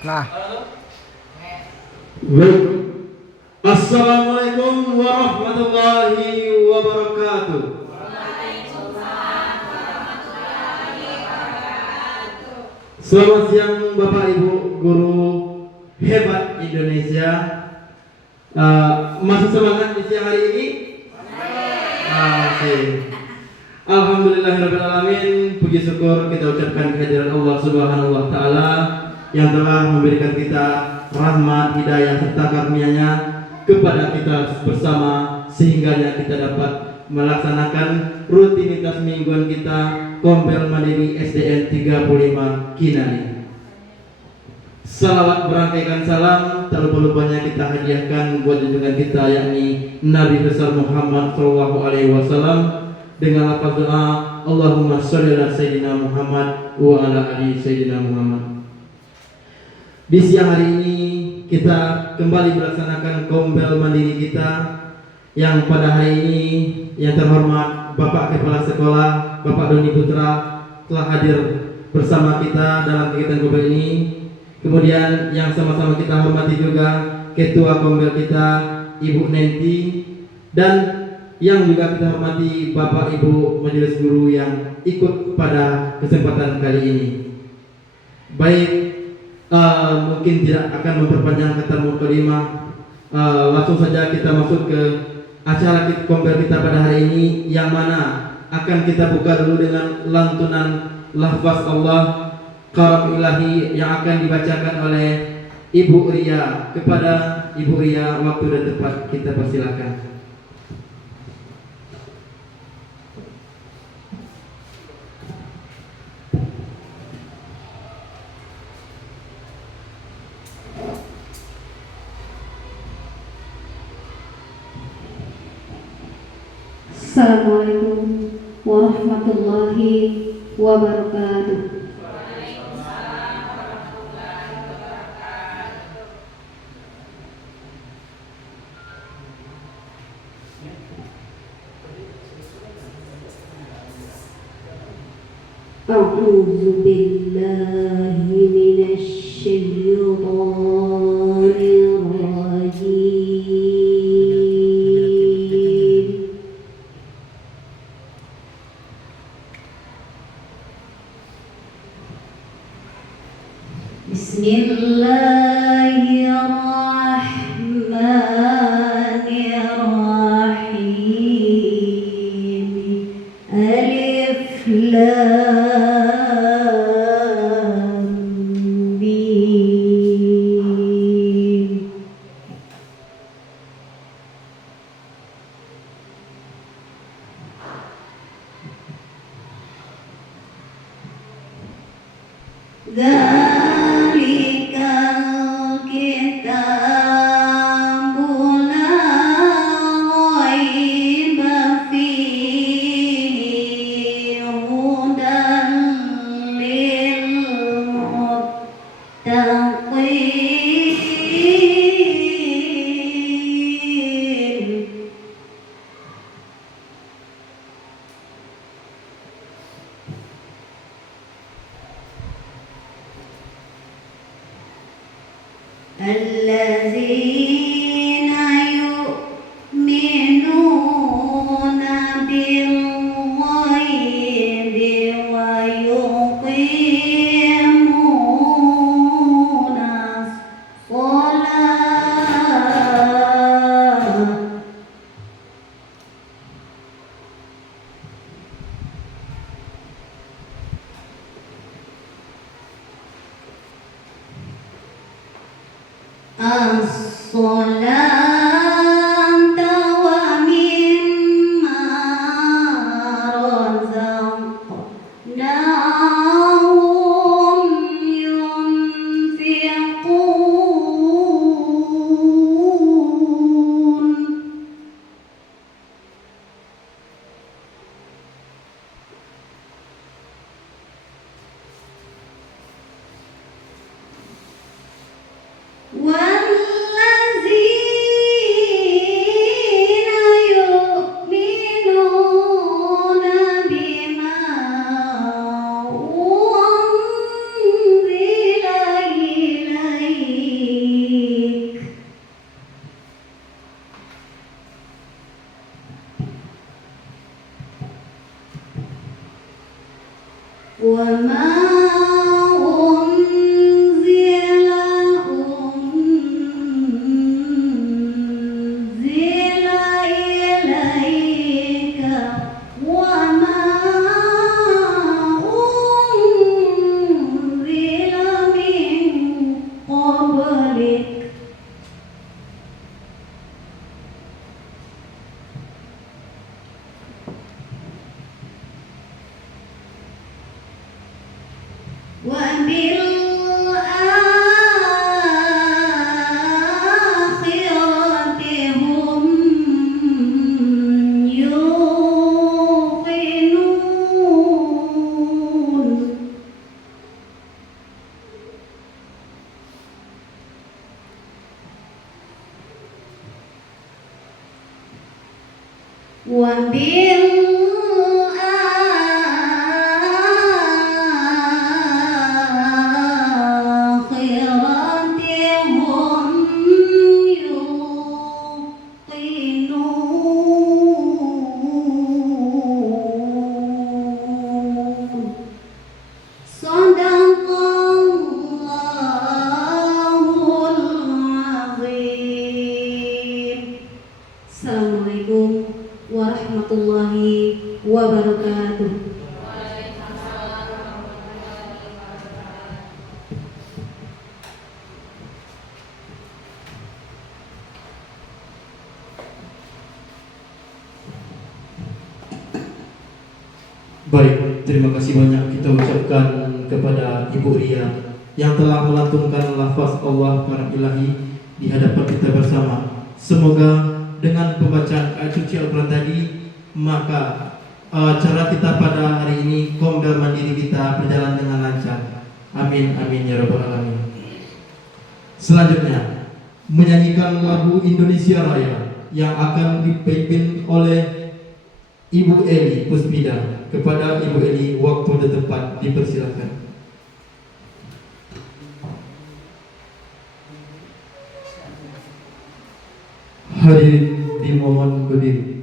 Nah, baik. Assalamualaikum warahmatullahi wabarakatuh. Selamat siang Bapak Ibu guru hebat Indonesia. Masih semangat di siang hari ini? Masih. Alhamdulillahirrahmanirrahim. Puji syukur kita ucapkan kehadiran Allah Subhanahu wa Ta'ala yang telah memberikan kita rahmat, hidayah serta karunia-Nya kepada kita bersama, sehingga kita dapat melaksanakan rutinitas mingguan kita Kompel Mandiri SDN 35 Kinani. Salawat berangkaikan salam tak lupa-lupanya kita hadiahkan buat junjungan kita, yakni Nabi besar Muhammad SAW, dengan lafaz doa Allahumma sholli ala sayyidina Muhammad wa ala ali sayyidina Muhammad. Di siang hari ini kita kembali melaksanakan Kompel Mandiri kita yang pada hari ini yang terhormat Bapak Kepala Sekolah Bapak Doni Putra telah hadir bersama kita dalam kegiatan Kompel ini. Kemudian yang sama-sama kita hormati juga Ketua Kompel kita Ibu Nenti, dan yang juga kita hormati Bapak Ibu Majelis Guru yang ikut pada kesempatan kali ini. Baik, mungkin tidak akan memperpanjang kata mukadimah, langsung saja kita masuk ke acara Kompel kita pada hari ini, yang mana akan kita buka dulu dengan lantunan lafaz Allah Karam Ilahi yang akan dibacakan oleh Ibu Ria. Kepada Ibu Ria, waktu dan tempat kita persilakan. Assalamualaikum warahmatullahi wabarakatuh. A'udzu billahi minasy syaithanir rajim. Bismillahirrahmanirrahim. Alif Lam Mim. Dzalikal kitabu la raiba fihi hudan lil muttaqin. Allazina yu'minuna bil ghaibi wa yuqimuna shalah. As-salata wa mimma razaqnahum yunfiqun. وبالآخرة هم يوقنون صدق الله العظيم. Assalamualaikum warahmatullahi wabarakatuh. Baik, terima kasih banyak kita ucapkan kepada Ibu Ria yang telah melantunkan lafaz Allah Karam Ilahi di hadapan kita bersama. Semoga dengan pembacaan ayat suci Al-Quran tadi, maka acara kita pada hari ini, Kombel Mandiri kita berjalan dengan lancar. Amin, amin ya rabbal alamin. Selanjutnya, menyanyikan lagu Indonesia Raya yang akan dipimpin oleh Ibu Eli Puspida. Kepada Ibu Eli, waktu dan tempat dipersilakan. Hadirin dimohon berdiri.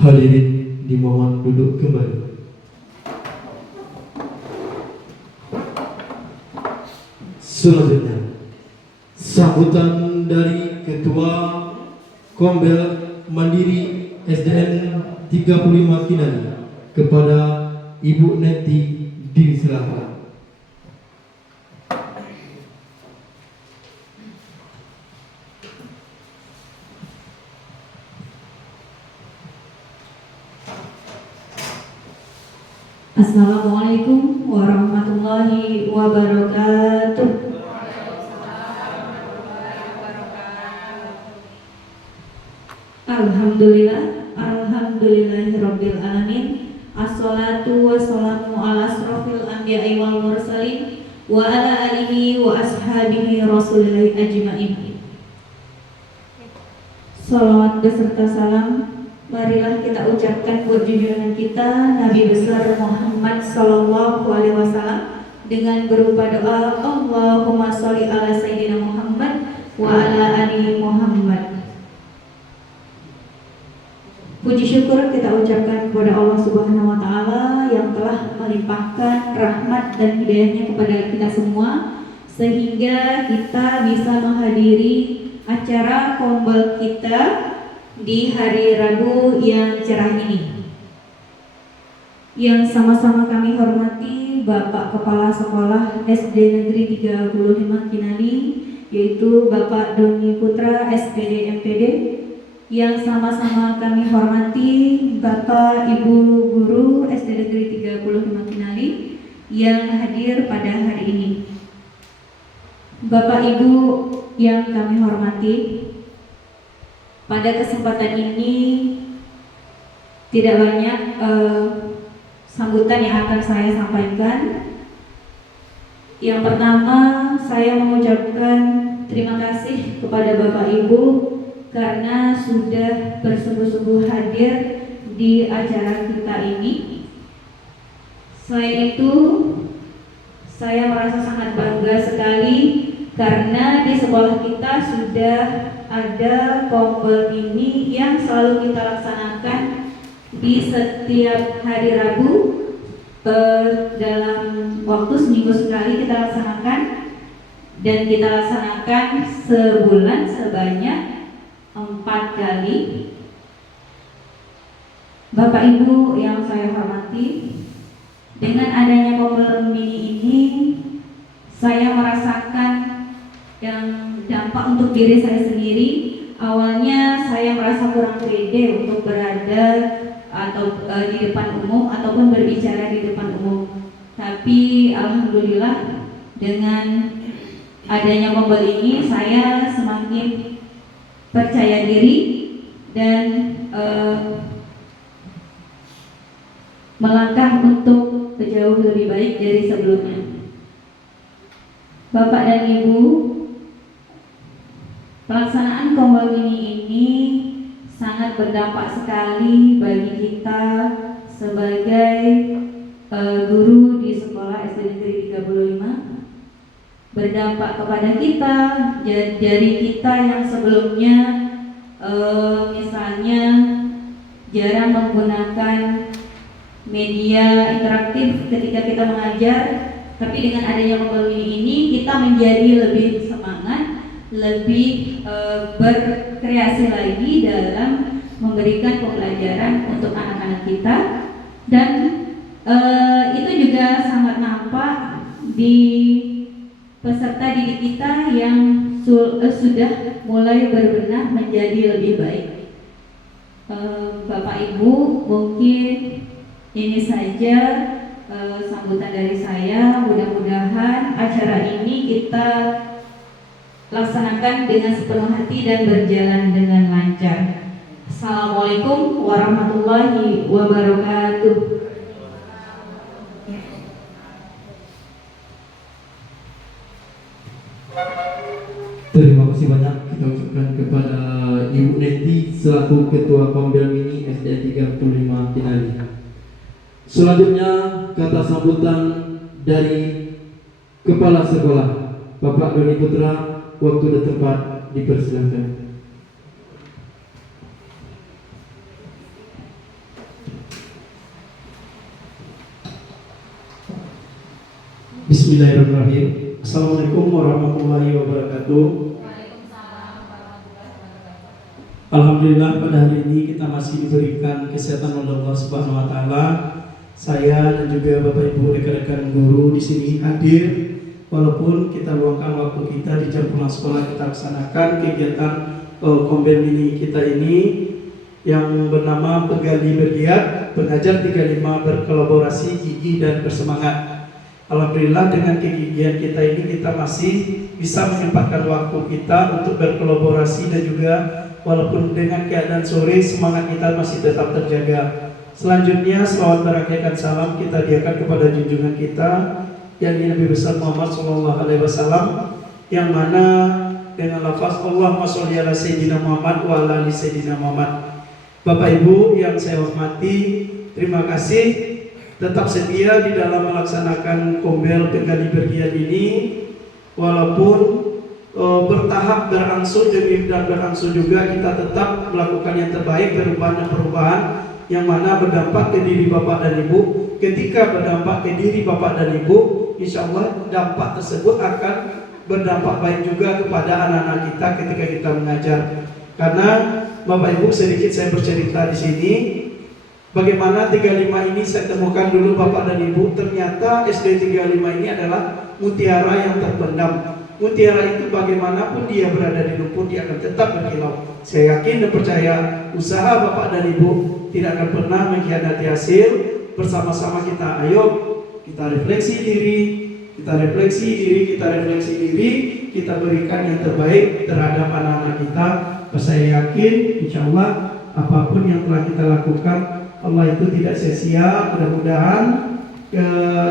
Hadirin dimohon duduk kembali. Selanjutnya, sambutan dari Ketua Kombel Mandiri SDN 35 Kinani kepada Ibu Neti disilakan. Assalamualaikum warahmatullahi wabarakatuh. Alhamdulillahirabbil alamin. Assalatu wassalamu ala asrofil anbiya'i wal mursalin wa ala alihi wa ashabihi rasulillahi ajma'in. Salawat beserta salam marilah kita ucapkan buat junjungan kita Nabi besar Muhammad sallallahu alaihi wasallam dengan berupa doa Allahumma sholli ala sayyidina Muhammad wa ala ali Muhammad. Puji syukur kita ucapkan kepada Allah Subhanahu wa Ta'ala yang telah melimpahkan rahmat dan hidayahnya kepada kita semua, sehingga kita bisa menghadiri acara kombel kita di hari Rabu yang cerah ini. Yang sama-sama kami hormati Bapak Kepala Sekolah SD Negeri 35 Kinali, yaitu Bapak Doni Putra SPD MPD. Yang sama-sama kami hormati Bapak Ibu Guru SD Negeri 35 Kinali yang hadir pada hari ini. Bapak Ibu yang kami hormati, pada kesempatan ini tidak banyak sambutan yang akan saya sampaikan. Yang pertama, saya mengucapkan terima kasih kepada Bapak Ibu karena sudah bersungguh-sungguh hadir di acara kita ini. Selain itu, saya merasa sangat bangga sekali karena di sekolah kita sudah ada kombel ini yang selalu kita laksanakan di setiap hari Rabu. Dalam waktu seminggu sekali kita laksanakan, dan kita laksanakan sebulan sebanyak 4 kali. Bapak Ibu yang saya hormati, dengan adanya kombel mini ini saya merasakan yang dampak untuk diri saya sendiri. Awalnya saya merasa kurang pede untuk berada atau di depan umum ataupun berbicara di depan umum. Tapi alhamdulillah dengan adanya kombel ini saya semakin percaya diri dan melangkah untuk jauh lebih baik dari sebelumnya. Bapak dan Ibu, pelaksanaan kombel mini ini sangat berdampak sekali bagi kita sebagai guru di sekolah SD Negeri 35. Berdampak kepada kita, dari kita yang sebelumnya misalnya jarang menggunakan media interaktif ketika kita mengajar, tapi dengan adanya kombel mini ini kita menjadi lebih semangat, lebih berkreasi lagi dalam memberikan pembelajaran untuk anak-anak kita. Dan itu juga sangat nampak di peserta didik kita yang sudah mulai berbenah menjadi lebih baik. Bapak Ibu, mungkin ini saja sambutan dari saya. Mudah-mudahan acara ini kita laksanakan dengan sepenuh hati dan berjalan dengan lancar. Assalamualaikum warahmatullahi wabarakatuh. Terima kasih banyak kita ucapkan kepada Ibu Neti selaku Ketua Kombel Mini SD 35 Kinali. Selanjutnya kata sambutan dari Kepala Sekolah Bapak Doni Putra, waktu dan tempat dipersilakan. Bismillahirrahmanirrahim. Assalamualaikum warahmatullahi wabarakatuh. Alhamdulillah, pada hari ini kita masih diberikan kesehatan oleh Allah Subhanahu wa taala. Saya dan juga Bapak Ibu rekan-rekan guru di sini hadir, walaupun kita luangkan waktu kita di jam pulang sekolah, kita laksanakan kegiatan kombel mini kita ini yang bernama Penggali Bergiat, Pengajar 35 Berkolaborasi, Gigih dan Bersemangat. Alhamdulillah, dengan kegigihan kita ini kita masih bisa menyempatkan waktu kita untuk berkolaborasi, dan juga walaupun dengan keadaan sore semangat kita masih tetap terjaga. Selanjutnya selawat barakah salam kita hadiahkan kepada junjungan kita yakni Nabi besar Muhammad SAW, yang mana dengan lafaz Allahumma sholli ala Sayyidina Muhammad wa ala ali Sayyidina Muhammad. Bapak Ibu yang saya hormati, terima kasih tetap setia di dalam melaksanakan kombel Penggali Bergiat ini, walaupun bertahap, berangsur demi dan berangsur juga kita tetap melakukan yang terbaik, perubahan yang mana berdampak ke diri Bapak dan Ibu. Ketika berdampak ke diri Bapak dan Ibu, insya Allah dampak tersebut akan berdampak baik juga kepada anak-anak kita ketika kita mengajar. Karena Bapak Ibu, sedikit saya bercerita di sini bagaimana 35 ini saya temukan dulu Bapak dan Ibu. Ternyata SD 35 ini adalah mutiara yang terpendam. Mutiara itu bagaimanapun dia berada di lumpur, dia akan tetap berkilau. Saya yakin dan percaya usaha Bapak dan Ibu tidak akan pernah mengkhianati hasil. Bersama-sama kita, ayo kita refleksi diri, kita berikan yang terbaik terhadap anak-anak kita. Saya yakin insya Allah apapun yang telah kita lakukan, Allah itu tidak sia-sia. Mudah-mudahan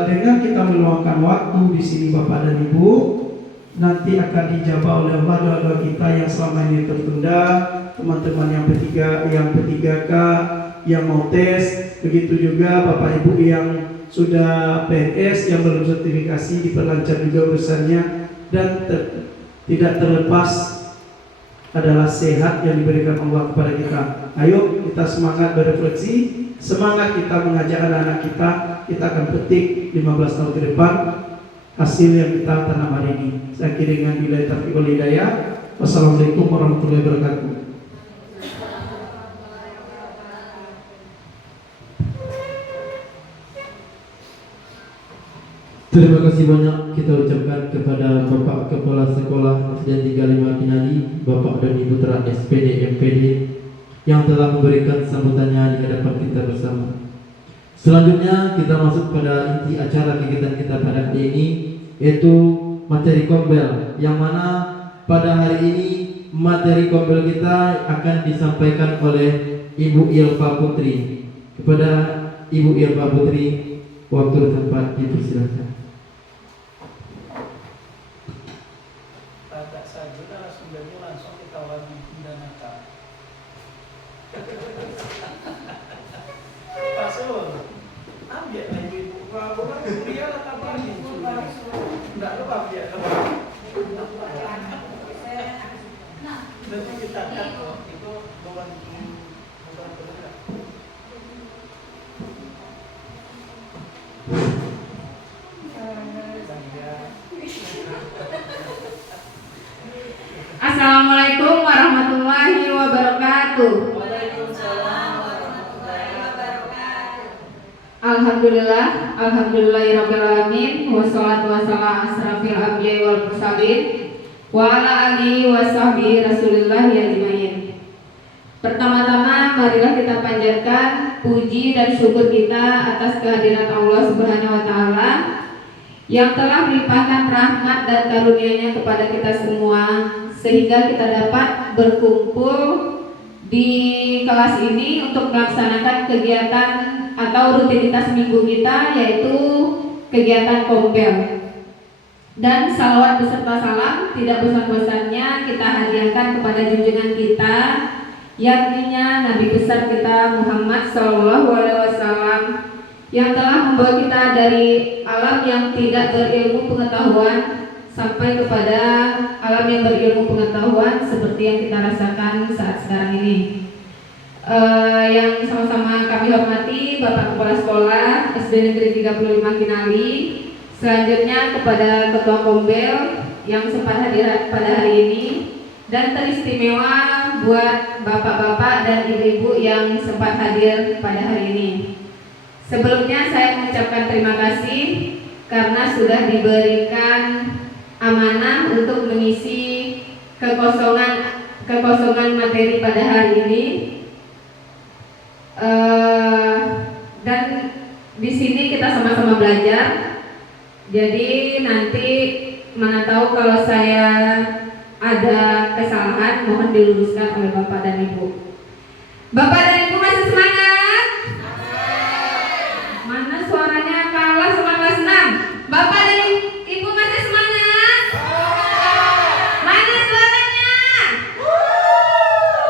dengan kita meluangkan waktu di sini Bapak dan Ibu, nanti akan dijabah oleh Allah doa-doa kita yang selama ini tertunda. Teman-teman yang P3K, yang mau tes, begitu juga Bapak Ibu yang sudah PNS yang belum sertifikasi, diperlancar juga urusannya. Dan tidak terlepas adalah sehat yang diberikan Allah kepada kita. Ayo kita semangat berefleksi, semangat kita mengajak anak-anak kita akan petik 15 tahun ke depan hasil yang kita tanam hari ini. Saya akhiri dengan billahi taufiq wal hidayah. Wassalamualaikum warahmatullahi wabarakatuh. Terima kasih banyak kita ucapkan kepada Bapak Kepala Sekolah SD 35 Kinali, Bapak dan Ibu Tra SPD MPD yang telah memberikan sambutannya di hadapan kita bersama. Selanjutnya kita masuk pada inti acara kegiatan kita pada hari ini, yaitu materi kombel, yang mana pada hari ini materi kombel kita akan disampaikan oleh Ibu Ilva Putri. Kepada Ibu Ilva Putri, waktu dan tempat dipersilakan. Langsung kita menggunakan Pasul, ambil lagi bukan dia lah tabarin tidak lupa dia nanti kita cut itu bukan bergerak. Assalamualaikum warahmatullahi wabarakatuh. Waalaikumsalam warahmatullahi wabarakatuh. Alhamdulillahirabbil alamin, wassalatu wassalamu asrafil anbiya'i wal mursalin wa ala alihi washabbihi rasulillahi ajmain. Pertama-tama marilah kita panjatkan puji dan syukur kita atas kehadiran Allah Subhanahu wa taala yang telah melimpahkan rahmat dan karunia-Nya kepada kita semua, sehingga kita dapat berkumpul di kelas ini untuk melaksanakan kegiatan atau rutinitas minggu kita, yaitu kegiatan kombel. Dan salawat beserta salam tidak bosan-bosannya kita hadiahkan kepada junjungan kita, yakninya Nabi besar kita Muhammad SAW, yang telah membawa kita dari alam yang tidak berilmu pengetahuan sampai kepada alam yang berilmu pengetahuan seperti yang kita rasakan saat sekarang ini. Yang sama-sama kami hormati Bapak Kepala Sekolah SD Negeri 35 Kinali, selanjutnya kepada Ketua Kombel yang sempat hadir pada hari ini, dan teristimewa buat bapak-bapak dan ibu-ibu yang sempat hadir pada hari ini. Sebelumnya saya mengucapkan terima kasih karena sudah diberikan amanah untuk mengisi kekosongan materi pada hari ini. Dan di sini kita sama-sama belajar. Jadi nanti mana tahu kalau saya ada kesalahan, mohon diluruskan oleh Bapak dan Ibu. Bapak dan Ibu masih semangat? Mana suaranya kalah sama kelas 6? Bapak dan Ibu masih semangat? Mana suaranya?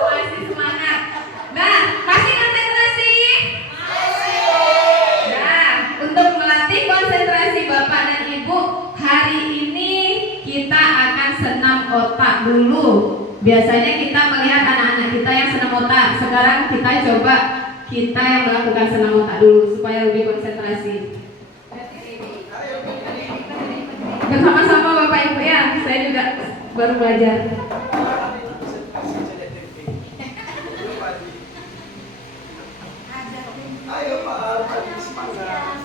Masih semangat. Nah, masih konsentrasi? Nah, untuk melatih konsentrasi Bapak dan Ibu, hari ini kita akan senam otot. Biasanya kita melihat anak-anak kita yang senam otak. Sekarang kita yang melakukan senam otak dulu supaya lebih konsentrasi. Bersama-sama Bapak Ibu ya, saya juga baru belajar. Ayo Pak, semangat.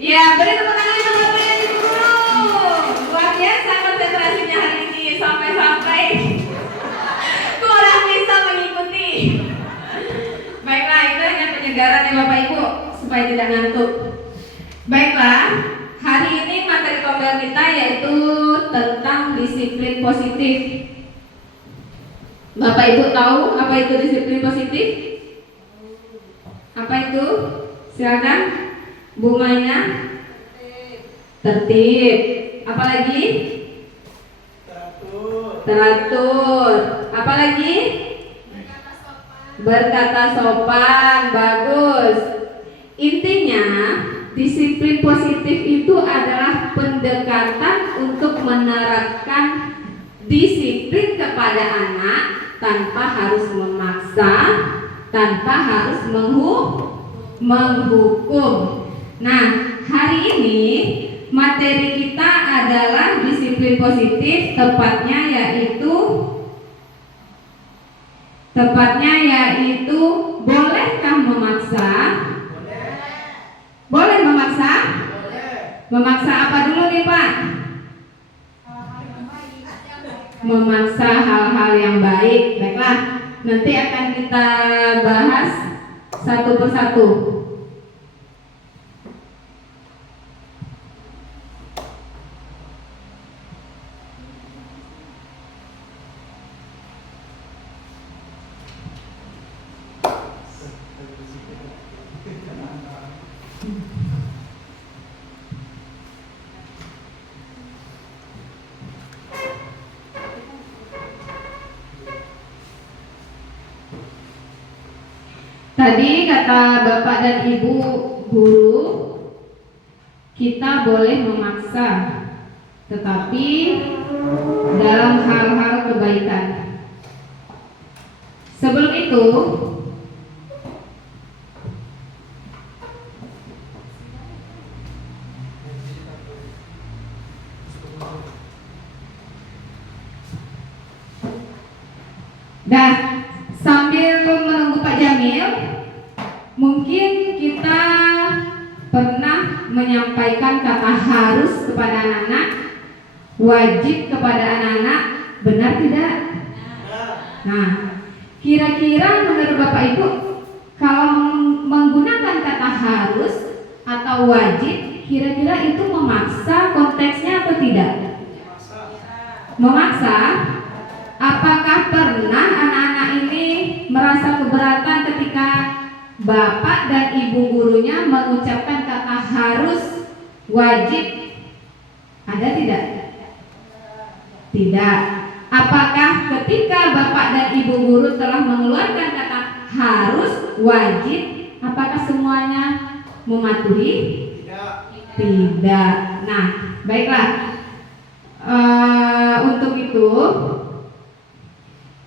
Ya, beri tepuk tangan yang meriah di guru. Luar biasa konsentrasinya hari ini sampai-sampai kurang bisa mengikuti. Baiklah, itu hanya penyegaran ya Bapak Ibu supaya tidak ngantuk. Baiklah, hari ini materi pembelajaran kita yaitu tentang disiplin positif. Bapak Ibu tahu apa itu disiplin positif? Apa itu? Silakan. Bu Maina. Tertib. Apalagi? Teratur. Apalagi? Berkata sopan. Bagus. Intinya disiplin positif itu adalah pendekatan untuk menerapkan disiplin kepada anak tanpa harus memaksa, tanpa harus menghukum. Nah, hari ini materi kita adalah disiplin positif, tepatnya yaitu bolehkah memaksa? Boleh memaksa? Memaksa apa dulu nih Pak? Memaksa hal-hal yang baik. Baiklah, nanti akan kita bahas satu persatu. Tadi kata Bapak dan Ibu guru, kita boleh memaksa. tetapi dalam hal-hal kebaikan. Sebelum itu, sambil menunggu Pak Jamil, mungkin kita pernah menyampaikan kata harus kepada anak-anak, wajib kepada anak-anak, benar tidak? Nah, kira-kira menurut Bapak Ibu, kalau menggunakan kata harus atau wajib, kira-kira itu memaksa konteksnya atau tidak? Memaksa. Apakah pernah anak-anak ini merasa keberatan ketika bapak dan ibu gurunya mengucapkan kata harus, wajib? Ada tidak? Tidak. Apakah ketika bapak dan ibu guru telah mengeluarkan kata harus, wajib, apakah semuanya mematuhi? Tidak. Nah, baiklah. Untuk itu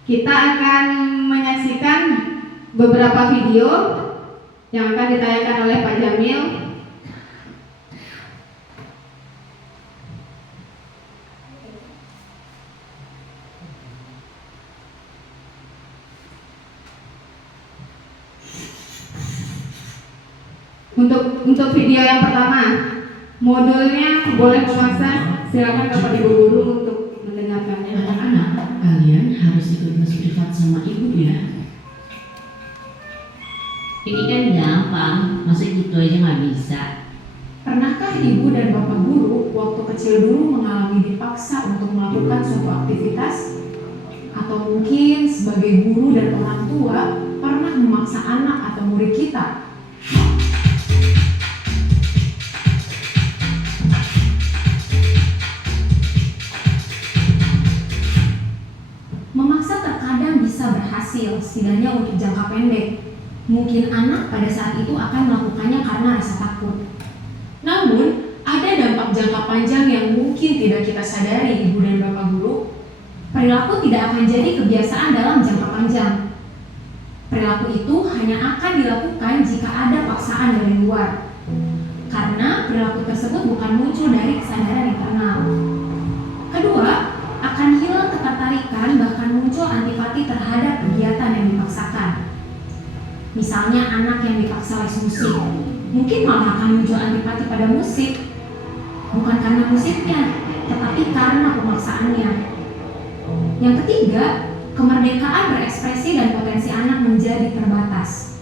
kita akan menyaksikan beberapa video yang akan ditayangkan oleh Pak Jamil. Untuk video yang pertama, modulnya boleh memaksa, silakan Bapak Ibu guru untuk mendengarkannya. Anak-anak, kalian harus ikut les privat sama ibu ya. Ini kan gampang, masa gitu aja nggak bisa? Pernahkah ibu dan bapak guru waktu kecil dulu mengalami dipaksa untuk melakukan suatu aktivitas? Atau mungkin sebagai guru dan orang tua pernah memaksa anak atau murid kita? Memaksa terkadang bisa berhasil, setidaknya untuk jangka pendek. Mungkin anak pada saat itu akan melakukannya karena rasa takut. Namun, ada dampak jangka panjang yang mungkin tidak kita sadari, ibu dan bapak guru. Perilaku tidak akan jadi kebiasaan dalam jangka panjang. Perilaku itu hanya akan dilakukan jika ada paksaan dari luar. Karena perilaku tersebut bukan muncul dari kesadaran internal. Kedua, akan hilang ketertarikan, bahkan muncul antipati terhadap kegiatan yang dipaksakan. Misalnya anak yang dipaksa les musik, mungkin malah akan muncul antipati pada musik, bukan karena musiknya, tetapi karena pemaksaannya. Yang ketiga, kemerdekaan berekspresi dan potensi anak menjadi terbatas.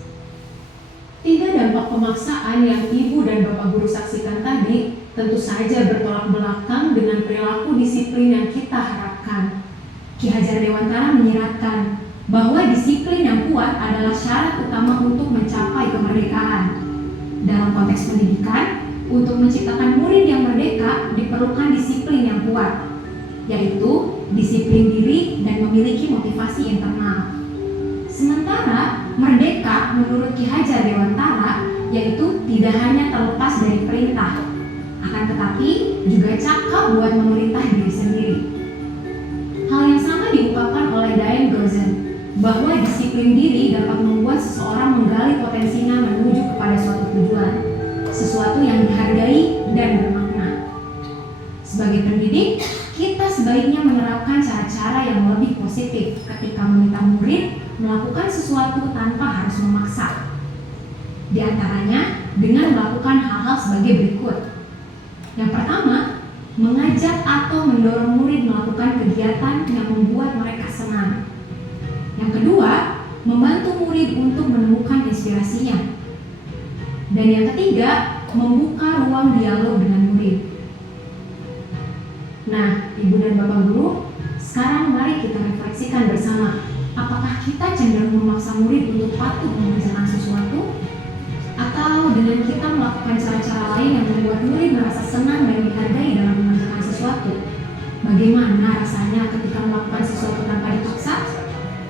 3 dampak pemaksaan yang ibu dan bapak guru saksikan tadi tentu saja bertolak belakang dengan perilaku disiplin yang kita harapkan. Ki Hajar Dewantara menyiratkan bahwa disiplin yang kuat adalah syarat utama untuk mencapai kemerdekaan. Dalam konteks pendidikan, untuk menciptakan murid yang merdeka diperlukan disiplin yang kuat, yaitu disiplin diri dan memiliki motivasi internal. Sementara merdeka menurut Ki Hajar Dewantara yaitu tidak hanya terlepas dari perintah, akan tetapi juga cakap buat memerintah diri sendiri. Hal yang sama diungkapkan oleh Diane Gozen, bahwa disiplin diri dapat membuat seseorang menggali potensinya menuju kepada suatu tujuan, sesuatu yang dihargai dan bermakna. Sebagai pendidik, kita sebaiknya menerapkan cara-cara yang lebih positif ketika meminta murid melakukan sesuatu tanpa harus memaksa. Di antaranya dengan melakukan hal-hal sebagai berikut. Yang pertama, mengajak atau mendorong murid melakukan kegiatan yang membuat mereka senang. Yang kedua, membantu murid untuk menemukan inspirasinya. Dan yang ketiga, membuka ruang dialog dengan murid. Nah, ibu dan bapak guru, sekarang mari kita refleksikan bersama. Apakah kita cenderung memaksa murid untuk patuh mengerjakan sesuatu? Atau dengan kita melakukan cara-cara lain yang membuat murid merasa senang dan dihargai dalam mengerjakan sesuatu? Bagaimana rasanya ketika melakukan sesuatu tanpa dipaksa?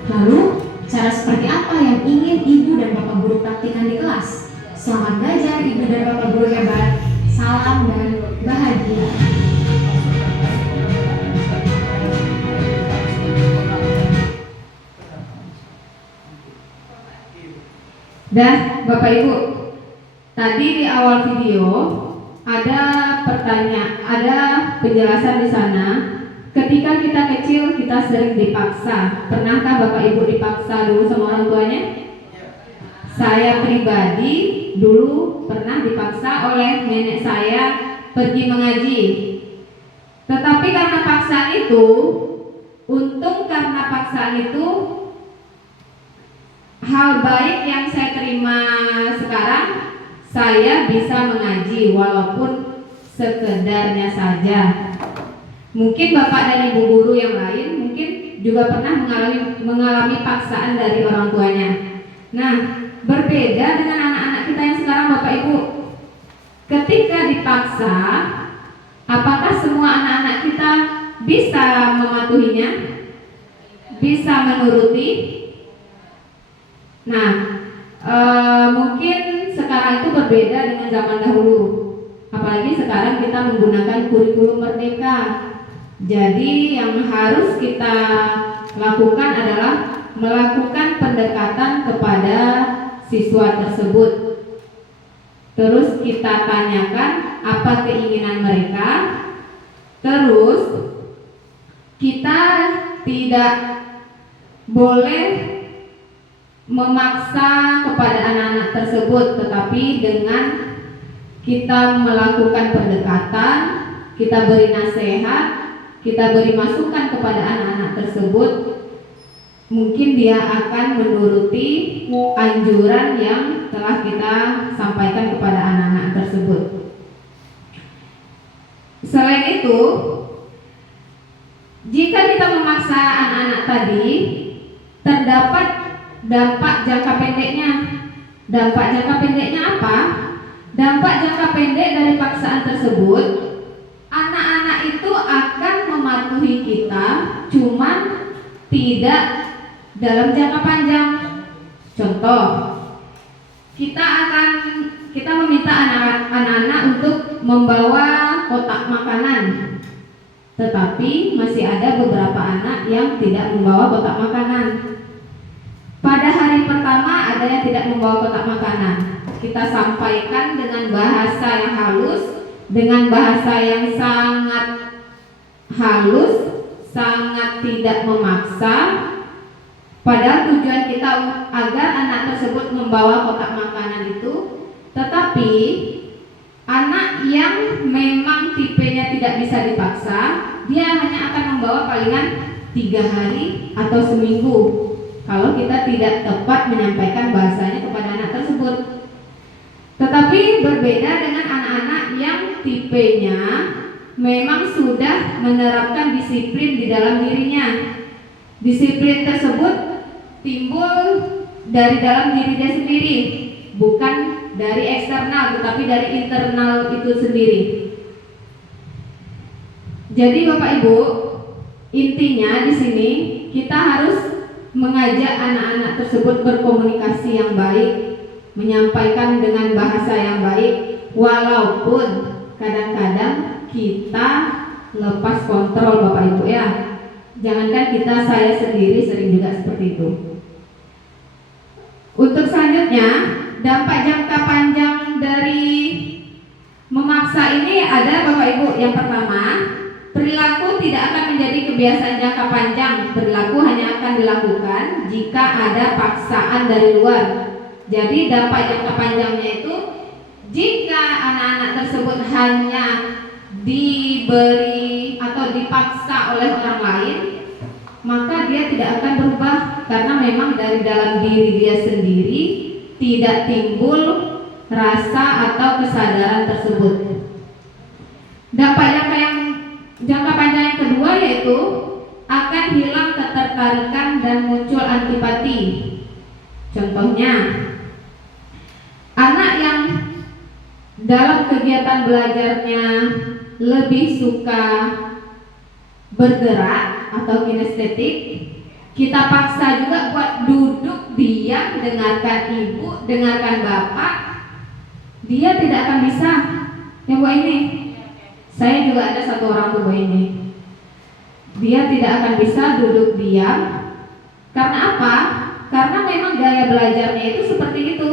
Lalu, cara seperti apa yang ingin ibu dan bapak guru praktikkan di kelas? Selamat belajar ibu dan bapak guru hebat. Salam dan bahagia. Dan Bapak Ibu, tadi di awal video ada ada penjelasan di sana. Ketika kita kecil kita sering dipaksa. Pernahkah Bapak Ibu dipaksa dulu sama orang tuanya? Saya pribadi dulu pernah dipaksa oleh nenek saya pergi mengaji. Tetapi karena paksaan itu, untung karena paksaan itu hal baik yang saya terima sekarang, saya bisa mengaji walaupun sekedarnya saja. Mungkin Bapak dan Ibu guru yang lain mungkin juga pernah mengalami paksaan dari orang tuanya. Nah, berbeda dengan anak-anak kita yang sekarang Bapak Ibu. Ketika dipaksa, apakah semua anak-anak kita bisa mematuhinya? Bisa menuruti? Nah, mungkin sekarang itu berbeda dengan zaman dahulu. Apalagi sekarang kita menggunakan kurikulum merdeka. Jadi yang harus kita lakukan adalah melakukan pendekatan kepada siswa tersebut. Terus kita tanyakan apa keinginan mereka. Terus kita tidak boleh memaksa kepada anak-anak tersebut, tetapi dengan kita melakukan pendekatan, kita beri nasihat, kita beri masukan kepada anak-anak tersebut, mungkin dia akan menuruti anjuran yang telah kita sampaikan kepada anak-anak tersebut. Selain itu, jika kita memaksa anak-anak tadi, terdapat dampak jangka pendeknya. Dampak jangka pendeknya apa? Dampak jangka pendek dari paksaan tersebut, anak-anak itu akan mematuhi kita, cuman tidak dalam jangka panjang. Contoh, kita meminta anak-anak untuk membawa kotak makanan, tetapi masih ada beberapa anak yang tidak membawa kotak makanan. Pada hari pertama ada yang tidak membawa kotak makanan. Kita sampaikan dengan bahasa yang halus, dengan bahasa yang sangat halus, sangat tidak memaksa. Padahal tujuan kita agar anak tersebut membawa kotak makanan itu. Tetapi anak yang memang tipenya tidak bisa dipaksa, dia hanya akan membawa palingan 3 hari atau seminggu kalau kita tidak tepat menyampaikan bahasanya kepada anak tersebut. Tetapi berbeda dengan anak-anak yang tipenya memang sudah menerapkan disiplin di dalam dirinya. Disiplin tersebut timbul dari dalam diri dia sendiri, bukan dari eksternal, tetapi dari internal itu sendiri. Jadi Bapak Ibu, intinya di sini kita harus mengajak anak-anak tersebut berkomunikasi yang baik, menyampaikan dengan bahasa yang baik, walaupun kadang-kadang kita lepas kontrol Bapak Ibu ya. Jangankan kita, saya sendiri sering juga seperti itu. Untuk selanjutnya, dampak jangka panjang dari memaksa ini ada Bapak Ibu. Yang pertama, perilaku tidak akan menjadi kebiasaan jangka panjang. Perilaku hanya akan dilakukan jika ada paksaan dari luar. Jadi dampak jangka panjangnya itu, jika anak-anak tersebut hanya diberi atau dipaksa oleh orang lain, maka dia tidak akan berubah, karena memang dari dalam diri dia sendiri tidak timbul rasa atau kesadaran tersebut. Dampak jangka panjang yang kedua yaitu akan hilang ketertarikan dan muncul antipati. Contohnya, anak yang dalam kegiatan belajarnya lebih suka bergerak atau kinestetik, kita paksa juga buat duduk diam, dengarkan ibu, dengarkan bapak, dia tidak akan bisa. Yang buat ini, saya juga ada satu orang tua ini, dia tidak akan bisa duduk diam. Karena apa? karena memang gaya belajarnya itu seperti itu.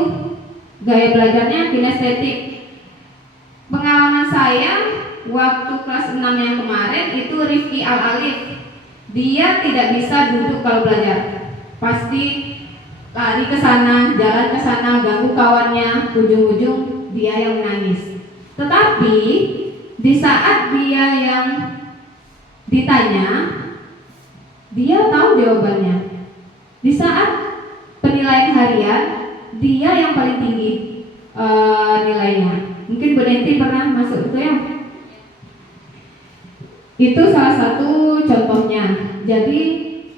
Gaya belajarnya kinestetik. Pengalaman saya waktu kelas 6 yang kemarin itu Rifki Al-Alif. Dia tidak bisa duduk kalau belajar. Pasti lari ke sana, jalan ke sana, ganggu kawannya, ujung-ujung dia yang menangis. Tetapi di saat dia yang ditanya, dia tahu jawabannya. Di saat penilaian harian, dia yang paling tinggi nilainya. Mungkin Bu Nenti pernah masuk itu ya? Itu salah satu contohnya. Jadi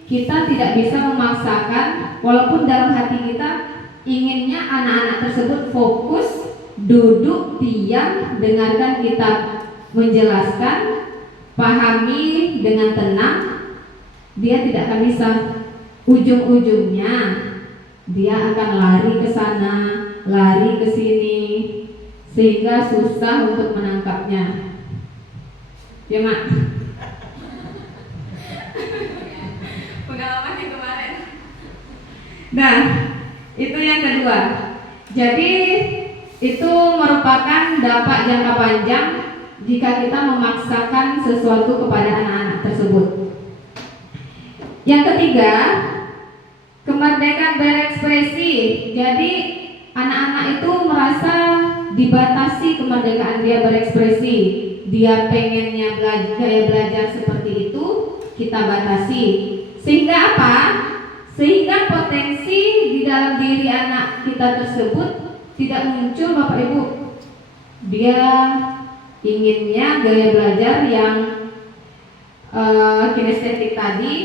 kita tidak bisa memaksakan, walaupun dalam hati kita inginnya anak-anak tersebut fokus, duduk, diam, dengarkan kita menjelaskan, pahami dengan tenang. Dia tidak akan bisa. Ujung-ujungnya dia akan lari ke sana, lari ke sini, sehingga susah untuk menangkapnya. Ya, Mak? Pengalaman yang kemarin. Nah, itu yang kedua. Jadi itu merupakan dampak jangka panjang jika kita memaksakan sesuatu kepada anak-anak tersebut. Yang ketiga, kemerdekaan berekspresi. Jadi anak-anak itu merasa dibatasi kemerdekaan dia berekspresi. Dia pengennya gaya belajar seperti itu, kita batasi. Sehingga apa? Sehingga potensi di dalam diri anak kita tersebut tidak muncul, Bapak Ibu. Dia inginnya gaya belajar yang kinestetik tadi,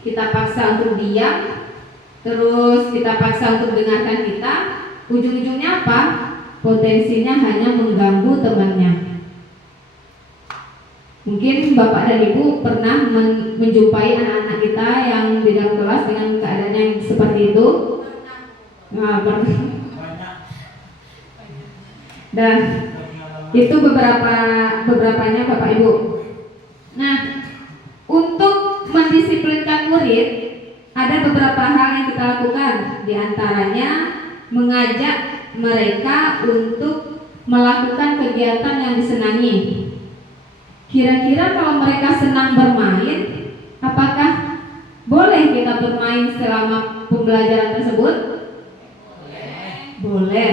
kita paksa untuk diam, terus kita paksa untuk dengarkan kita. Ujung-ujungnya apa? Potensinya hanya mengganggu temannya. Mungkin Bapak dan Ibu pernah menjumpai anak-anak kita yang di dalam kelas dengan keadaan yang seperti itu. Nah, dan itu beberapanya Bapak Ibu. Nah, untuk mendisiplinkan murid ada beberapa hal yang kita lakukan. Di antaranya mengajak mereka untuk melakukan kegiatan yang disenangi. Kira-kira kalau mereka senang bermain, apakah boleh kita bermain selama pembelajaran tersebut? Boleh.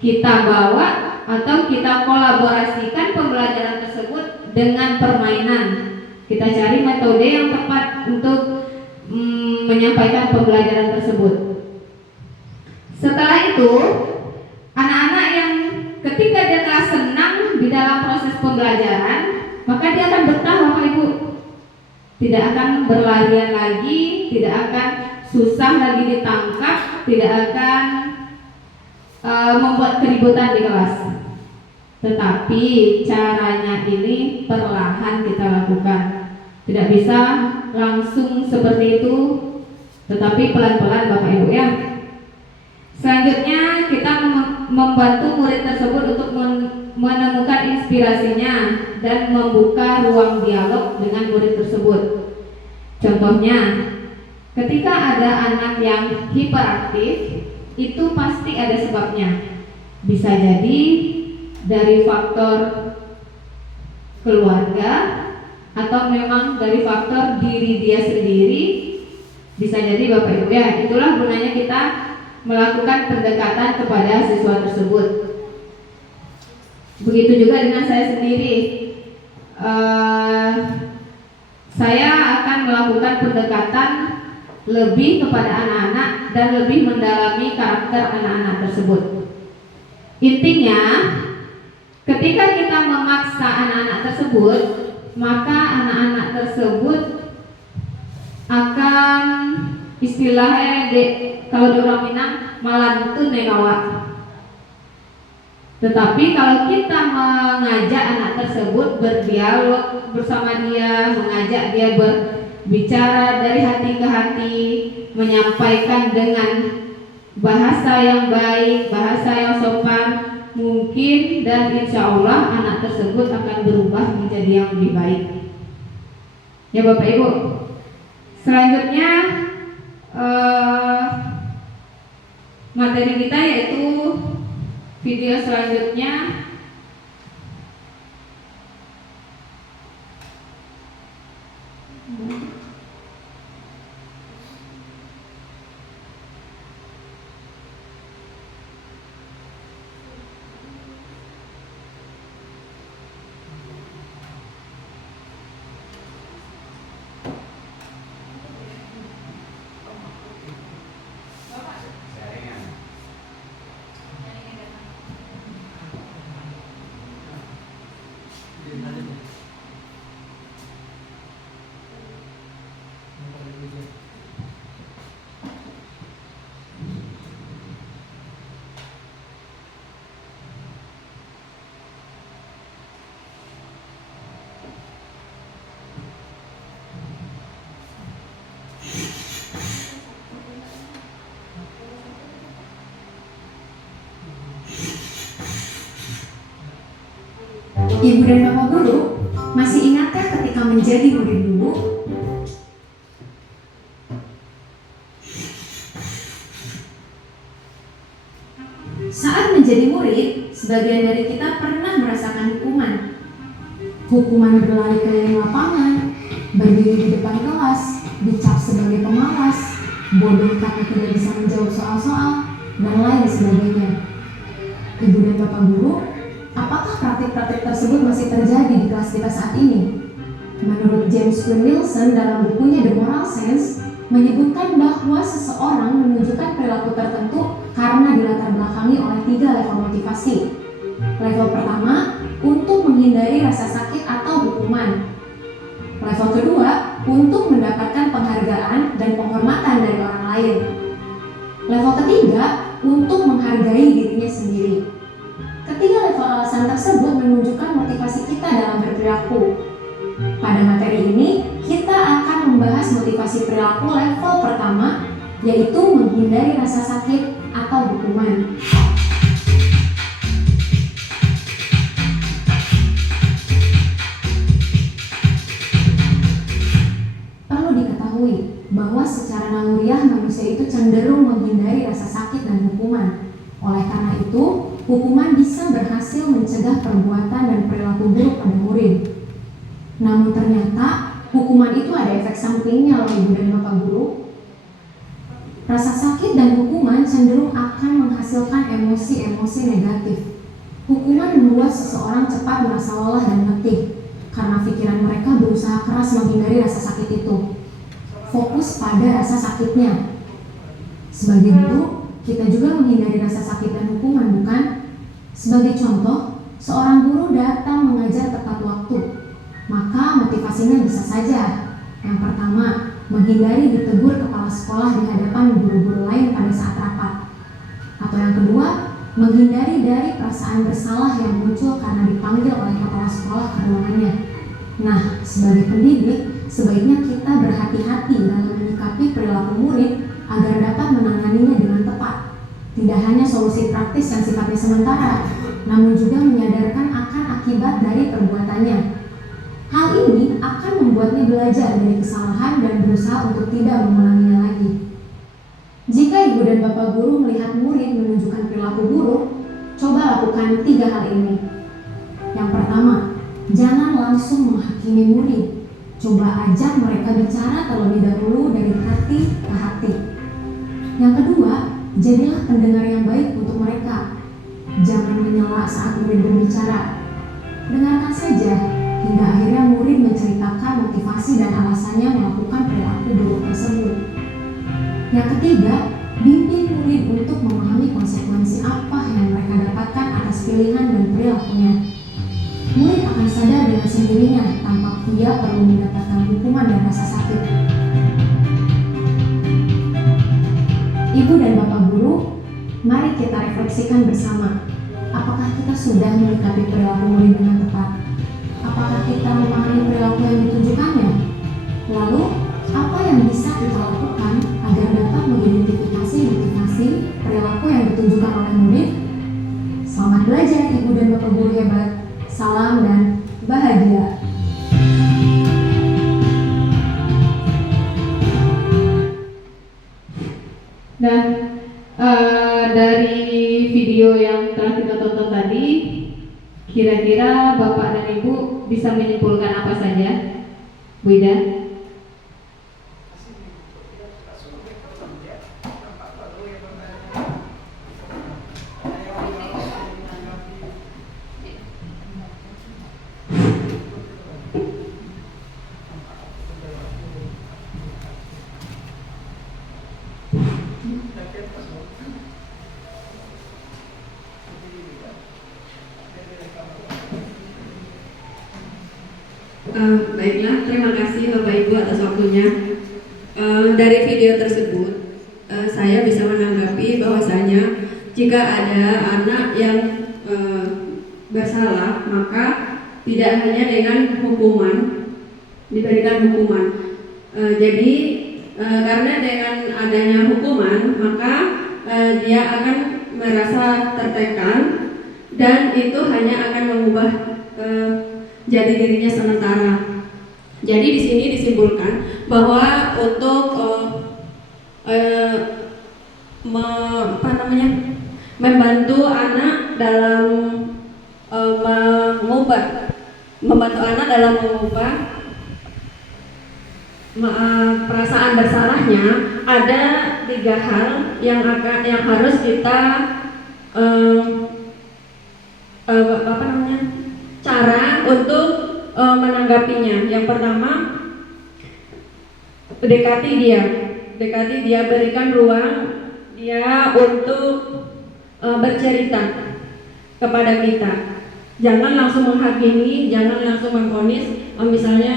Kita bawa atau kita kolaborasikan pembelajaran tersebut dengan permainan. Kita cari metode yang tepat untuk menyampaikan pembelajaran tersebut. Setelah itu, anak-anak yang ketika dia telah senang di dalam proses pembelajaran, maka dia akan betah, Bapak Ibu. Tidak akan berlarian lagi, tidak akan susah lagi ditangkap, tidak akan membuat keributan di kelas. Tetapi caranya ini perlahan kita lakukan. Tidak bisa langsung seperti itu, tetapi pelan-pelan Bapak Ibu ya. Selanjutnya kita membantu murid tersebut untuk menemukan inspirasinya dan membuka ruang dialog dengan murid tersebut. Contohnya, ketika ada anak yang hiperaktif, itu pasti ada sebabnya. Bisa jadi dari faktor keluarga atau memang dari faktor diri dia sendiri. Bisa jadi Bapak Ibu ya. Itulah gunanya kita melakukan pendekatan kepada siswa tersebut. Begitu juga dengan saya sendiri. Saya akan melakukan pendekatan lebih kepada anak-anak dan lebih mendalami karakter anak-anak tersebut. Intinya, ketika kita memaksa anak-anak tersebut, maka anak-anak tersebut akan istilahnya kalau di orang Minang malantun negawa. Tetapi kalau kita mengajak anak tersebut berdialog bersama dia, mengajak dia berbicara dari hati ke hati, menyampaikan dengan bahasa yang baik, bahasa yang sopan, mungkin dan insya Allah anak tersebut akan berubah menjadi yang lebih baik. Ya Bapak Ibu. Selanjutnya materi kita, yaitu video selanjutnya. Ibu dan Bapak Guru, masih ingatkah ketika menjadi murid dulu? Saat menjadi murid, sebagian dari kita pernah merasakan hukuman. Hukuman berlari keliling lapangan, berdiri di depan kelas, dicap sebagai pemalas, bodoh karena tidak bisa menjawab soal-soal, dan lain sebagainya. Ibu dan Bapak Guru, apakah praktik-praktik tersebut masih terjadi di kelas kita saat ini? Menurut James Clear Wilson dalam bukunya The Moral Sense, menyebutkan bahwa seseorang menunjukkan perilaku tertentu karena dilatar belakangi oleh 3 level motivasi. Level pertama, untuk menghindari rasa sakit atau hukuman. Level kedua, untuk mendapatkan penghargaan dan penghormatan dari orang lain. Level ketiga, untuk menghargai dirinya sendiri. Ketiga level alasan tersebut menunjukkan motivasi kita dalam berperilaku. Pada materi ini, kita akan membahas motivasi perilaku level pertama, yaitu menghindari rasa sakit atau hukuman. Perlu diketahui bahwa secara naluriah manusia itu cenderung menghindari rasa sakit dan hukuman. Oleh karena itu, hukuman bisa berhasil mencegah perbuatan dan perilaku buruk pada murid. Namun ternyata, hukuman itu ada efek sampingnya loh Ibu dan Bapak Guru. Rasa sakit dan hukuman cenderung akan menghasilkan emosi-emosi negatif. Hukuman membuat seseorang cepat merasa lelah dan letih, karena pikiran mereka berusaha keras menghindari rasa sakit itu. Fokus pada rasa sakitnya. Sebagai guru, kita juga menghindari rasa sakit dan hukuman, bukan? Sebagai contoh, seorang guru datang mengajar tepat waktu, maka motivasinya bisa saja. Yang pertama, menghindari ditegur kepala sekolah di hadapan guru-guru lain pada saat rapat. Atau yang kedua, menghindari dari perasaan bersalah yang muncul karena dipanggil oleh kepala sekolah ke ruangannya. Nah, sebagai pendidik, sebaiknya kita berhati-hati dalam menyikapi perilaku murid agar dapat menanganinya dengan tepat. Tidak hanya solusi praktis yang sifatnya sementara, namun juga menyadarkan akan akibat dari perbuatannya. Hal ini akan membuatnya belajar dari kesalahan dan berusaha untuk tidak mengulanginya lagi. Jika Ibu dan Bapak Guru melihat murid menunjukkan perilaku buruk, coba lakukan 3 hal ini. Yang pertama, jangan langsung menghakimi murid. Coba ajak mereka bicara terlebih dahulu dari hati ke hati. Yang kedua, jadilah pendengar yang baik untuk mereka. Jangan menyela saat murid berbicara. Dengarkan saja hingga akhirnya murid menceritakan motivasi dan alasannya melakukan perilaku buruk tersebut. Yang ketiga, bimbing murid untuk memahami konsekuensi apa yang mereka dapatkan atas pilihan dan perilakunya. Murid akan sadar dengan sendirinya tanpa ia perlu mendapatkan hukuman dan rasa sakit. Ibu dan Bapak Guru, mari kita refleksikan bersama. Apakah kita sudah menyikapi perilaku murid dengan tepat? Apakah kita memahami perilaku yang ditunjukkannya? Lalu, apa yang bisa kita lakukan agar dapat mengidentifikasi motivasi perilaku yang ditunjukkan oleh murid? Selamat belajar Ibu dan Bapak Guru hebat. Salam dan bahagia. Dan Dari video yang telah kita tonton tadi, kira-kira Bapak dan Ibu bisa menyimpulkan apa saja? Bu Ida? Baiklah, terima kasih Bapak Ibu atas waktunya. Dari video tersebut, saya bisa menanggapi bahwasanya jika ada anak yang bersalah, maka tidak hanya dengan hukuman, diberikan hukuman. Jadi karena dengan adanya hukuman, maka dia akan merasa tertekan dan itu hanya akan mengubah jati dirinya sementara. Jadi di sini disimpulkan bahwa untuk membantu anak dalam mengubah perasaan bersalahnya, ada 3 hal yang harus kita cara untuk menanggapinya. Yang pertama, dekati dia, berikan ruang dia untuk bercerita kepada kita. Jangan langsung menghakimi, jangan langsung memvonis, misalnya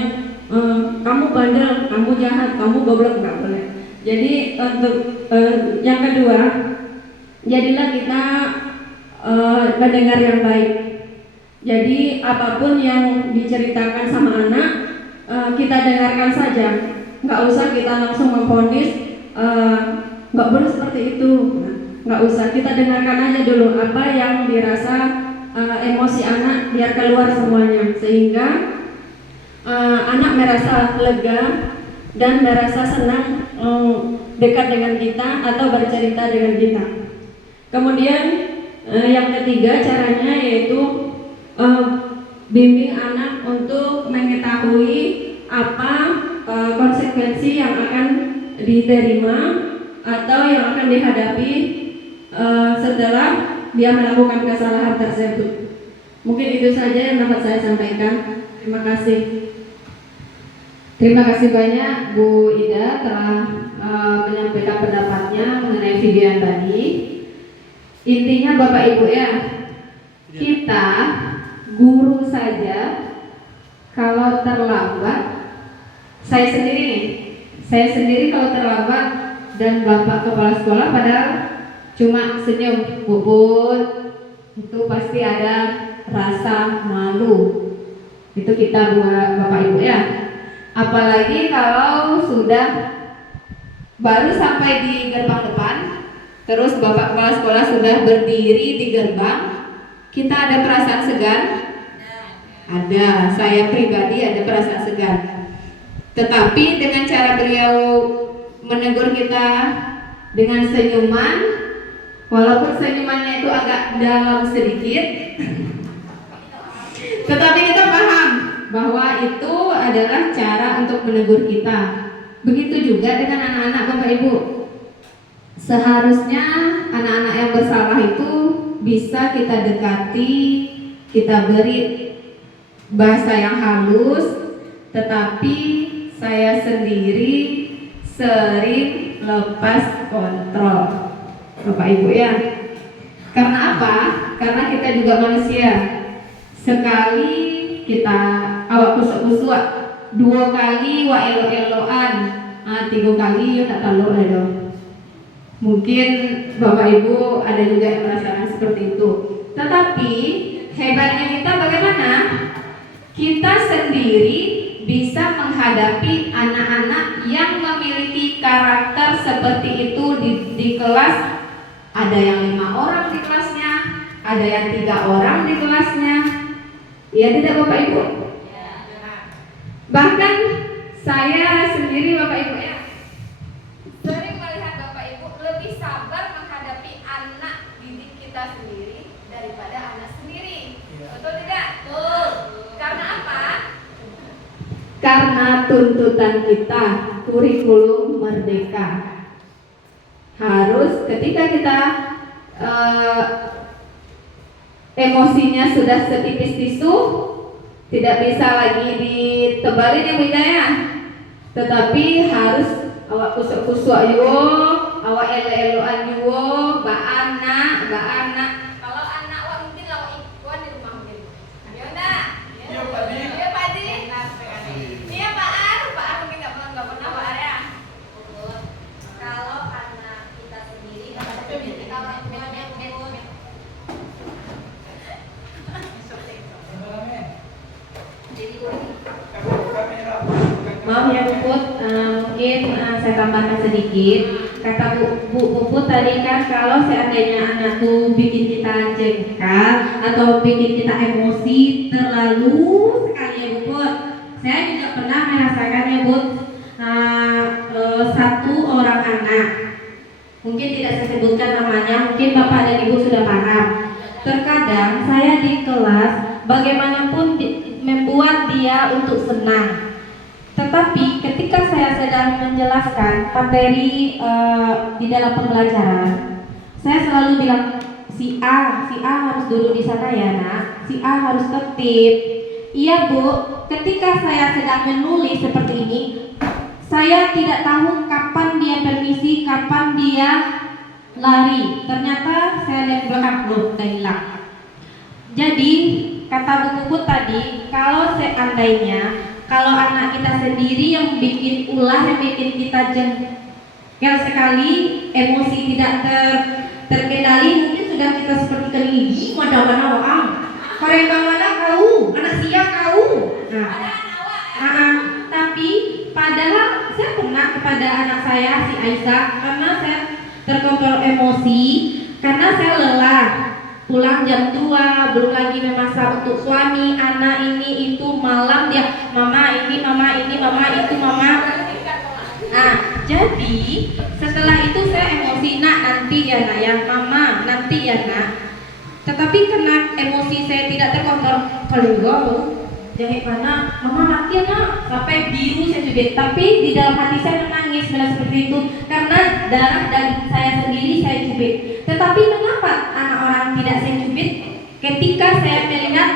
kamu bandel, kamu jahat, kamu goblok, nggak boleh. Jadi untuk yang kedua, jadilah kita mendengar yang baik. Jadi apapun yang diceritakan sama anak, kita dengarkan saja, nggak usah kita langsung memvonis, nggak boleh seperti itu, nggak usah. Kita dengarkan aja dulu apa yang dirasa emosi anak, biar keluar semuanya, sehingga anak merasa lega dan merasa senang dekat dengan kita atau bercerita dengan kita. Kemudian yang ketiga caranya yaitu bimbing anak untuk mengetahui apa konsekuensi yang akan diterima atau yang akan dihadapi setelah dia melakukan kesalahan tersebut. Mungkin itu saja yang dapat saya sampaikan. Terima kasih. Terima kasih banyak Bu Ida telah menyampaikan pendapatnya mengenai video yang tadi. Intinya Bapak Ibu ya, kita guru saja kalau terlambat, saya sendiri kalau terlambat dan Bapak kepala sekolah padahal cuma senyum, bubut, itu pasti ada rasa malu. Itu kita buat Bapak Ibu ya. Apalagi kalau sudah baru sampai di gerbang depan, terus Bapak kepala sekolah sudah berdiri di gerbang, kita ada perasaan segan? Ada, saya pribadi ada perasaan segan. Tetapi dengan cara beliau menegur kita dengan senyuman, walaupun senyumannya itu agak dalam sedikit, tetapi kita paham bahwa itu adalah cara untuk menegur kita. Begitu juga dengan anak-anak Bapak Ibu. Seharusnya anak-anak yang bersalah itu bisa kita dekati, kita beri bahasa yang halus, tetapi saya sendiri sering lepas kontrol, Bapak Ibu ya. Karena apa? Karena kita juga manusia. Sekali kita awak kusuk-kusuk, 2 kali wa elo-eloan, 3 kali ya tak tahu lah dong. Mungkin Bapak Ibu ada juga yang merasakan seperti itu. Tetapi hebatnya kita bagaimana? Kita sendiri bisa menghadapi anak-anak yang memiliki karakter seperti itu di kelas. Ada yang 5 orang di kelasnya, ada yang 3 orang di kelasnya. Ya tidak Bapak Ibu? Bahkan saya sendiri Bapak Ibu ya, sering melihat Bapak Ibu lebih sabar menghadapi anak kita sendiri daripada anak sendiri. Betul tidak? Betul. Karena apa? Karena tuntutan kita kurikulum merdeka. Harus ketika kita emosinya sudah setipis tisu, tidak bisa lagi ditebalin ya Bunda ya. Tetapi harus awak kusuk-kusuk yo, awak elo-eloan yo, mbak anak. Kalau anak wah mungkin lawak ikuan di rumah mungkin. Ya enggak? Iya, Pak Di. Iya Pak Di. Iya Pak Ar mungkin nggak pernah Pak Ar ya. Kalau anak kita sendiri kalau Maaf ya Bu Put, mungkin saya tambahkan sedikit. Kata Bu Put tadi kan kalau seandainya anak tuh bikin kita jengkel atau bikin kita emosi terlalu sekali ya Bu Put. Saya juga pernah merasakan ya Bu, satu orang anak, mungkin tidak saya sebutkan namanya, mungkin Bapak dan Ibu sudah paham. Terkadang saya di kelas bagaimanapun membuat dia untuk senang. Tetapi ketika saya sedang menjelaskan materi di dalam pembelajaran, saya selalu bilang si A harus duduk di sana ya nak, si A harus tertib. Iya Bu, ketika saya sedang menulis seperti ini, saya tidak tahu kapan dia permisi, kapan dia lari. Ternyata saya lihat ke belakang, loh, udah hilang. Jadi kata Bu Puput tadi, kalau seandainya kalau anak kita sendiri yang bikin ulah, yang bikin kita jengkel sekali, emosi tidak terkendali, mungkin sudah kita seperti keligi, mana orang, koreng mana kau, anak sia kau. Tapi padahal saya pernah kepada anak saya si Aisyah, karena saya terkontrol emosi, karena saya lelah. Pulang jam 2, belum lagi memasak untuk suami, anak ini itu, malam dia mama ini, mama itu, mama. Nah, jadi setelah itu saya emosi, nak nanti ya nak ya, mama nanti ya nak. Tetapi karena emosi saya tidak terkontrol, kalau gua jahit mana, mama nanti ya nak, sampai biru saya cubit. Tapi di dalam hati saya menangis bila seperti itu, karena darah daging saya sendiri saya cubit. Tetapi mengapa anak orang tidak saya cubit? Ketika saya melihat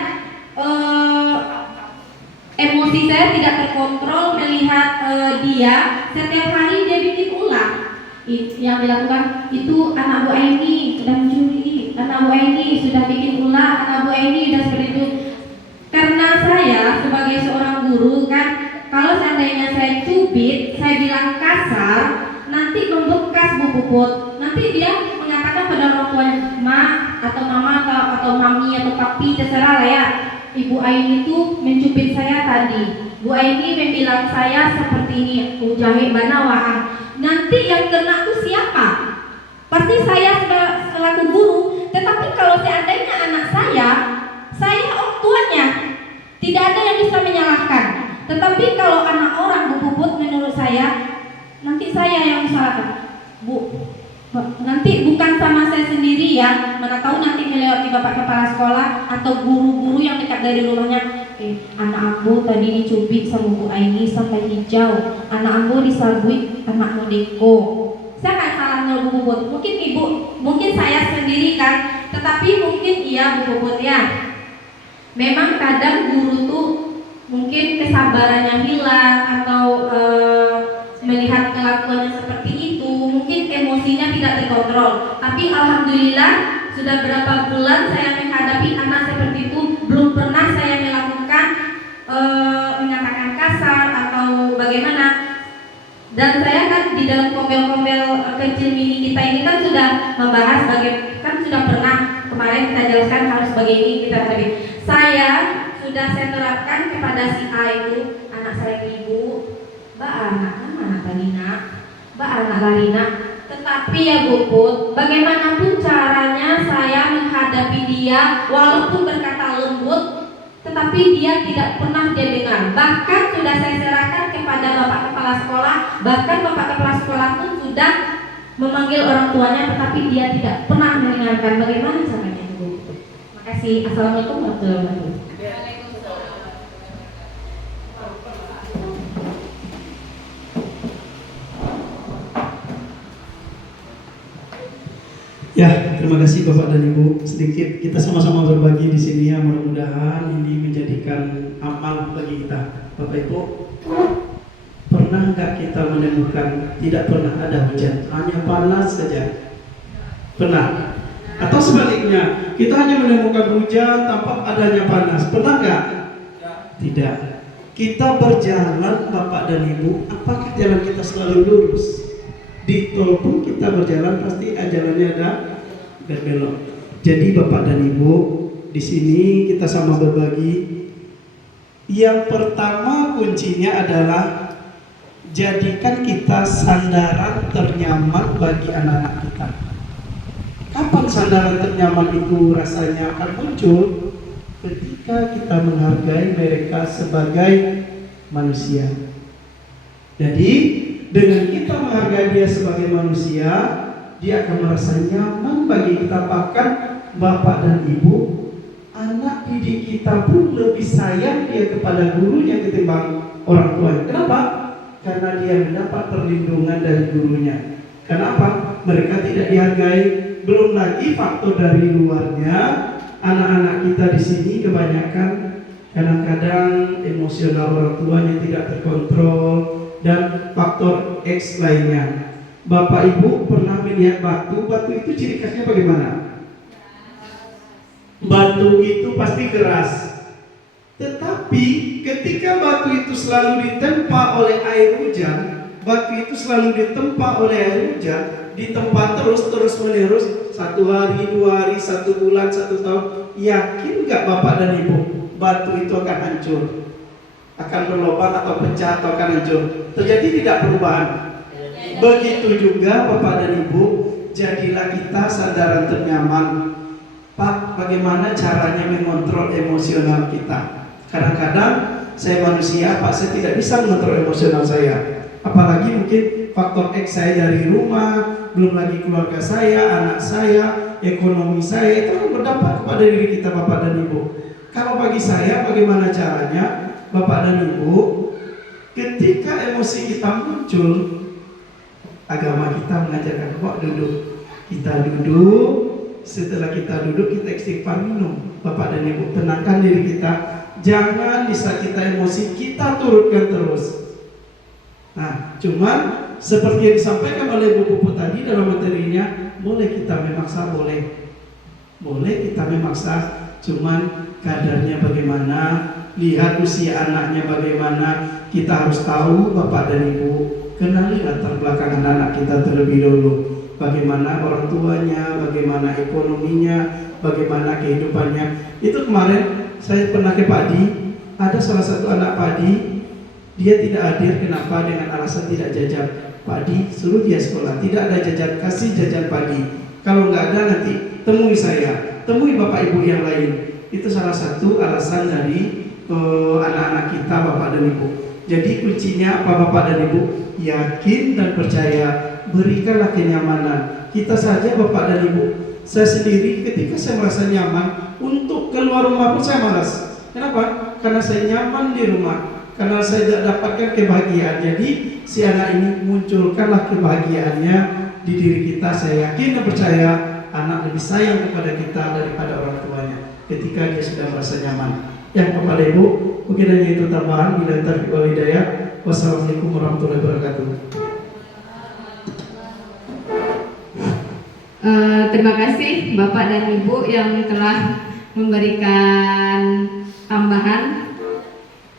emosi saya tidak terkontrol, melihat dia setiap hari dia bikin ulah. Yang dilakukan itu anak Bu Aini sudah mencuri, anak Bu Aini sudah bikin ulah, anak Bu Aini sudah seperti itu. Karena saya sebagai seorang guru kan, kalau seandainya saya cubit, saya bilang kasar, nanti membekas Bu Puput. Nanti dia mengatakan pada orang tuanya, ma atau mama atau mami atau papi, terserah lah ya. Ibu Aini itu mencubit saya tadi. Bu Aini membilang saya seperti ini, ujahit mana wahang. Nanti yang kena itu siapa? Pasti saya selaku guru. Tetapi kalau seandainya anak saya orang tuanya, tidak ada yang bisa menyalahkan. Tetapi kalau anak orang Bu Puput, menurut saya nanti saya yang disalahkan. Bu, nanti bukan sama saya sendiri ya, mana tahu nanti melewati bapak kepala sekolah atau guru-guru yang dekat dari rumahnya. Anak ambo tadi dicubit sama Bu Aini sampai hijau, anak ambo disabui anak Modeko. Saya nggak salah Bu Puput, mungkin ibu, mungkin saya sendiri kan, tetapi mungkin iya Bu Puput ya. Memang kadang guru tuh mungkin kesabarannya hilang atau melihat kelakuannya seperti itu, mungkin emosinya tidak terkontrol. Tapi alhamdulillah sudah berapa bulan saya menghadapi anak seperti itu, belum pernah saya melakukan menyatakan kasar atau bagaimana. Dan saya kan di dalam kombel-kombel kecil mini kita ini kan sudah membahas kan sudah pernah kemarin kita jelaskan harus begini kita hadapi. Saya terapkan kepada si A itu, anak saya ibu, mbak anak mana Talina, mbak anak Larina. Tetapi ya Bu Put, bagaimanapun caranya saya menghadapi dia, walaupun berkata lembut, tetapi dia tidak pernah dia dengar. Bahkan sudah saya serahkan kepada bapak kepala sekolah, bahkan bapak kepala sekolah pun sudah memanggil orang tuanya tetapi dia tidak pernah mendengarkan. Bagaimana caranya Ibu? Makasih. Assalamualaikum warahmatullahi wabarakatuh. Ya, terima kasih Bapak dan Ibu. Sedikit kita sama-sama berbagi di sini ya, mudah-mudahan ini menjadikan amal bagi kita. Bapak Ibu, pernah nggak kita menemukan tidak pernah ada hujan, hanya panas saja? Pernah? Atau sebaliknya, kita hanya menemukan hujan tanpa adanya panas. Pernah nggak? Tidak. Kita berjalan Bapak dan Ibu, apakah jalan kita selalu lurus? Di tol pun kita berjalan pasti jalannya ada berbelok. Jadi Bapak dan Ibu, di sini kita sama berbagi. Yang pertama kuncinya adalah jadikan kita sandaran ternyaman bagi anak-anak kita. Kapan sandaran ternyaman itu rasanya akan muncul? Ketika kita menghargai mereka sebagai manusia. Jadi dengan kita menghargai dia sebagai manusia, dia akan merasa nyaman bagi kita. Bahkan Bapak dan Ibu, anak didik kita pun lebih sayang dia kepada gurunya ketimbang orang tuanya. Kenapa? Karena dia mendapat perlindungan dari gurunya. Kenapa? Mereka tidak dihargai. Belum lagi faktor dari luarnya, anak-anak kita di sini kebanyakan kadang-kadang emosional orang tuanya tidak terkontrol, dan faktor X lainnya. Bapak Ibu pernah melihat batu itu ciri khasnya bagaimana? Batu itu pasti keras. Tetapi ketika batu itu selalu ditempa oleh air hujan, batu itu selalu ditempa oleh air hujan, ditempa terus menerus, 1 hari, 2 hari, 1 bulan, 1 tahun, yakin nggak Bapak dan Ibu batu itu akan hancur? Akan berlubang atau pecah atau akan hancur? Terjadi tidak perubahan? Begitu juga Bapak dan Ibu, jadilah kita sandaran ternyaman. Pak, bagaimana caranya mengontrol emosional kita? Kadang-kadang saya manusia, Pak, saya tidak bisa mengontrol emosional saya. Apalagi mungkin faktor X saya dari rumah, belum lagi keluarga saya, anak saya, ekonomi saya, itu akan berdampak kepada diri kita Bapak dan Ibu. Kalau bagi saya, bagaimana caranya? Bapak dan Ibu, ketika emosi kita muncul, agama kita mengajarkan kok duduk. Kita duduk, setelah kita duduk kita istighfar minum. Bapak dan Ibu, tenangkan diri kita. Jangan di saat kita emosi kita turutkan terus. Nah, cuman seperti yang disampaikan oleh Bu Puput tadi dalam materinya, boleh kita memaksa, boleh kita memaksa, cuman kadarnya bagaimana, lihat usia anaknya bagaimana. Kita harus tahu Bapak dan Ibu, kenali latar belakang anak kita terlebih dulu. Bagaimana orang tuanya, bagaimana ekonominya, bagaimana kehidupannya. Itu kemarin saya pernah ke Padi, ada salah satu anak Padi, dia tidak hadir. Kenapa? Dengan alasan tidak jajan. Padi suruh dia sekolah, tidak ada jajan, kasih jajan padi. Kalau nggak ada nanti temui saya, temui Bapak Ibu yang lain. Itu salah satu alasan dari anak-anak kita Bapak dan Ibu. Jadi kuncinya apa Bapak dan Ibu? Yakin dan percaya, berikanlah kenyamanan. Kita saja Bapak dan Ibu, saya sendiri ketika saya merasa nyaman untuk keluar rumah pun saya malas. Kenapa? Karena saya nyaman di rumah, karena saya tidak dapatkan kebahagiaan. Jadi si anak ini munculkanlah kebahagiaannya di diri kita. Saya yakin dan percaya anak lebih sayang kepada kita daripada orang tuanya ketika dia sudah merasa nyaman. Yang kepada Ibu, mungkin hanya itu tambahan. Bila taufiq wal hidayah. Wassalamualaikum warahmatullahi wabarakatuh. Terima kasih Bapak dan Ibu yang telah memberikan tambahan.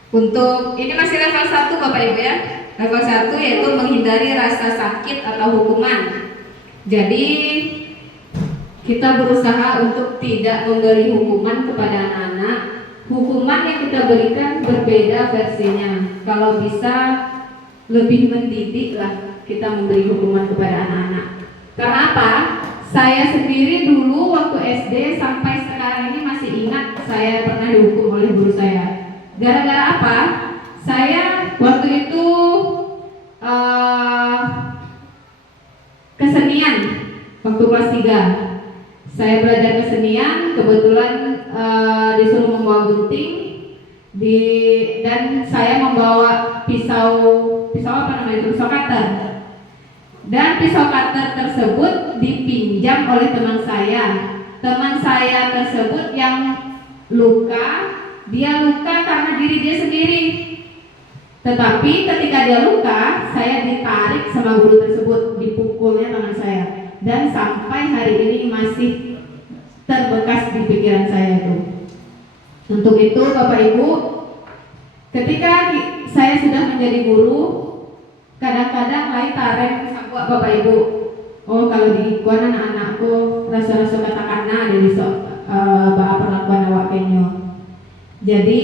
Untuk ini masih level 1 Bapak Ibu ya. Level 1 yaitu menghindari rasa sakit atau hukuman. Jadi kita berusaha untuk tidak memberi hukuman kepada anak-anak. Hukuman yang kita berikan berbeda versinya. Kalau bisa lebih mendidik lah kita memberi hukuman kepada anak-anak. Karena apa? Saya sendiri dulu waktu SD sampai sekarang ini masih ingat saya pernah dihukum oleh guru saya. Gara-gara apa? Saya waktu itu kesenian waktu kelas 3. Saya belajar kesenian, kebetulan disuruh membawa gunting dan saya membawa pisau cutter. Dan pisau cutter tersebut dipinjam oleh teman saya. Teman saya tersebut yang luka, dia luka karena diri dia sendiri. Tetapi ketika dia luka, saya ditarik sama guru tersebut, dipukulnya tangan saya. Dan sampai hari ini masih terbekas di pikiran saya itu. Untuk itu Bapak Ibu, ketika saya sudah menjadi guru, kadang-kadang lain tareng sabua Bapak Ibu. Oh, kalau di ikuan anak-anakku rasa-rasa katakanna ada di perlakuan awak kenyo. Jadi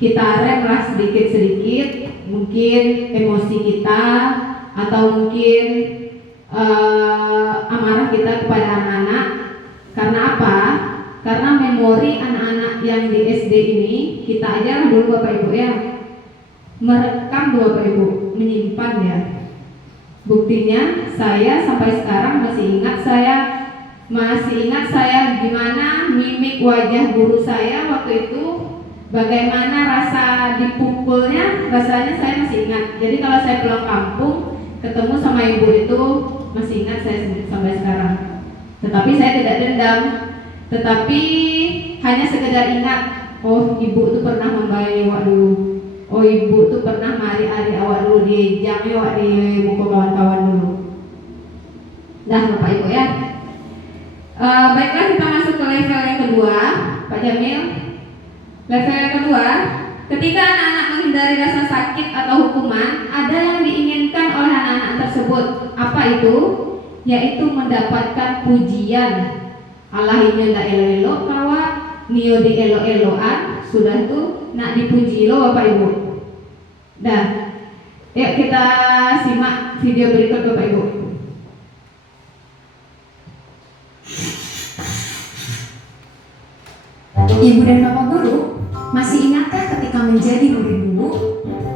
kita remlah sedikit-sedikit, mungkin emosi kita atau mungkin amarah kita kepada anak-anak. Karena apa? Karena memori anak-anak yang di SD ini, kita aja dulu Bapak Ibu ya, merekam Bapak Ibu, menyimpan ya. Buktinya saya sampai sekarang masih ingat saya gimana mimik wajah guru saya waktu itu, bagaimana rasa dipukulnya, rasanya saya masih ingat. Jadi kalau saya pulang kampung ketemu sama ibu itu masih ingat saya sampai sekarang. Tetapi saya tidak dendam, tetapi hanya sekedar ingat, oh ibu tuh pernah membayar awak dulu, oh ibu tuh pernah mari-ari awak dulu, dijamnya awak di muka kawan-kawan dulu. Nah Bapak Ibu ya, baiklah kita masuk ke level yang kedua, Pak Jamil. Level yang kedua, ketika anak-anak menghindari rasa sakit atau hukuman, ada yang diinginkan oleh anak-anak tersebut. Apa itu? Yaitu mendapatkan pujian. Allah ini ndak elo-elo kawa, nio di elo-eloan, sudah tuh nak dipuji lo Bapak Ibu. Dah, yuk kita simak video berikut Bapak Ibu. Ibu dan Bapak Guru, masih ingatkah ketika menjadi murid dulu,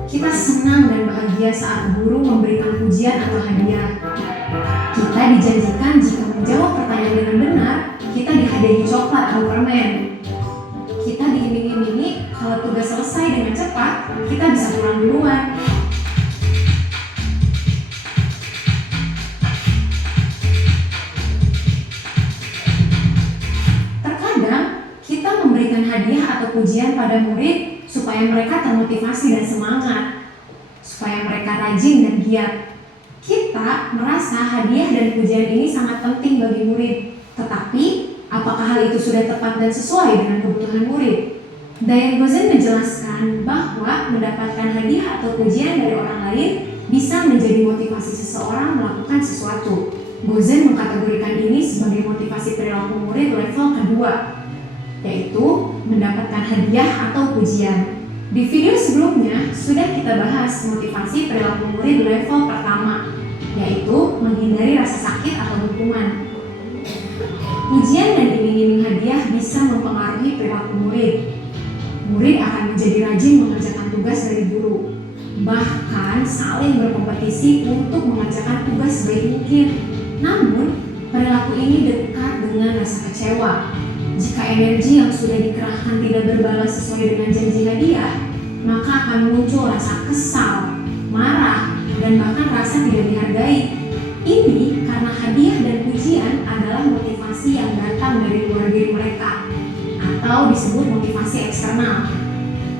kita senang dan bahagia saat guru memberikan pujian atau hadiah? Kita dijanjikan jika menjawab pertanyaan dengan benar, kita dihadiahi coklat atau permen. Kita diiming-imingi kalau tugas selesai dengan cepat, kita bisa pulang duluan. Terkadang, kita memberikan hadiah atau pujian pada murid supaya mereka termotivasi dan semangat, supaya mereka rajin dan giat. Kita merasa hadiah dan pujian ini sangat penting bagi murid. Tetapi, apakah hal itu sudah tepat dan sesuai dengan kebutuhan murid? Diane Gozen menjelaskan bahwa mendapatkan hadiah atau pujian dari orang lain bisa menjadi motivasi seseorang melakukan sesuatu. Gozen mengkategorikan ini sebagai motivasi perilaku murid level kedua, yaitu mendapatkan hadiah atau pujian. Di video sebelumnya sudah kita bahas motivasi perilaku murid level pertama, yaitu menghindari rasa sakit atau hukuman. Pujian dan iming-iming hadiah bisa mempengaruhi perilaku murid. Murid akan menjadi rajin mengerjakan tugas dari guru, bahkan saling berkompetisi untuk mengerjakan tugas sebaik mungkin. Namun, perilaku ini dekat dengan rasa kecewa. Jika energi yang sudah dikerahkan tidak berbalas sesuai dengan janji hadiah, maka akan muncul rasa kesal, marah, dan bahkan rasa tidak dihargai. Ini karena hadiah dan pujian adalah motivasi yang datang dari luar diri mereka, atau disebut motivasi eksternal.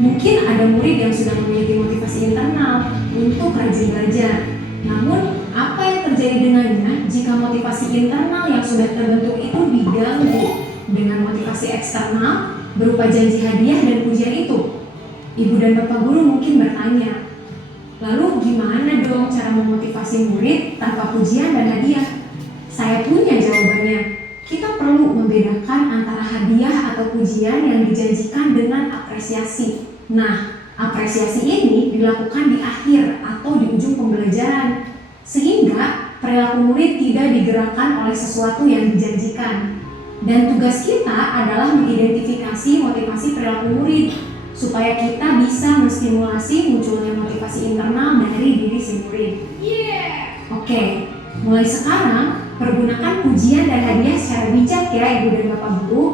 Mungkin ada murid yang sudah memiliki motivasi internal untuk rajin belajar. Namun, apa yang terjadi dengannya jika motivasi internal yang sudah terbentuk itu diganggu dengan motivasi eksternal berupa janji hadiah dan pujian itu? Ibu dan Bapak Guru mungkin bertanya, lalu gimana dong cara memotivasi murid tanpa pujian dan hadiah? Saya punya jawabannya. Kita perlu membedakan antara hadiah atau pujian yang dijanjikan dengan apresiasi. Nah, apresiasi ini dilakukan di akhir atau di ujung pembelajaran, sehingga perilaku murid tidak digerakkan oleh sesuatu yang dijanjikan. Dan tugas kita adalah mengidentifikasi motivasi perilaku murid, supaya kita bisa menstimulasi munculnya motivasi internal dari diri si murid. Oke, Mulai sekarang, pergunakan pujian dan hadiah secara bijak ya Ibu dan Bapak Guru.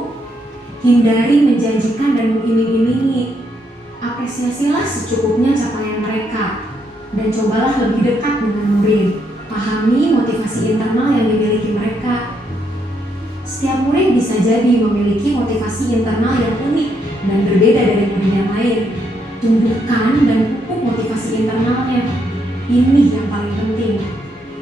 Hindari menjanjikan dan mengiming-imingi. Apresiasilah secukupnya capaian mereka dan cobalah lebih dekat dengan murid. Pahami motivasi internal yang dimiliki mereka. Setiap murid bisa jadi memiliki motivasi internal yang unik dan berbeda dari murid yang lain. Tumbuhkan dan pupuk motivasi internalnya. Ini yang paling penting.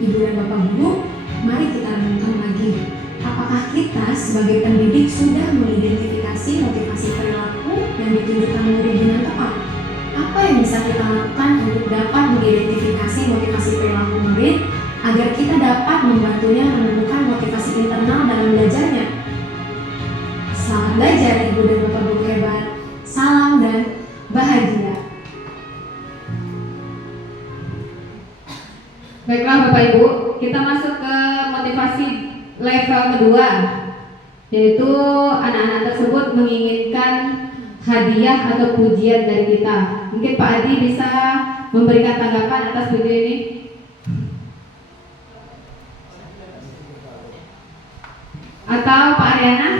Ibu dan Bapak Guru, mari kita renungkan lagi. Apakah kita sebagai pendidik sudah mengidentifikasi motivasi perilaku yang ditunjukkan murid dengan tepat? Apa yang bisa kita lakukan untuk dapat mengidentifikasi motivasi perilaku murid agar kita dapat membantunya menemukan motivasi internal dalam belajarnya? Selamat belajar Ibu dan Bapak Guru hebat. Salam dan bahagia. Baiklah Bapak Ibu, kita masuk ke motivasi level kedua, yaitu anak-anak tersebut menginginkan hadiah atau pujian dari kita. Mungkin Pak Adi bisa memberikan tanggapan atas video ini. Atau Pak Ariana?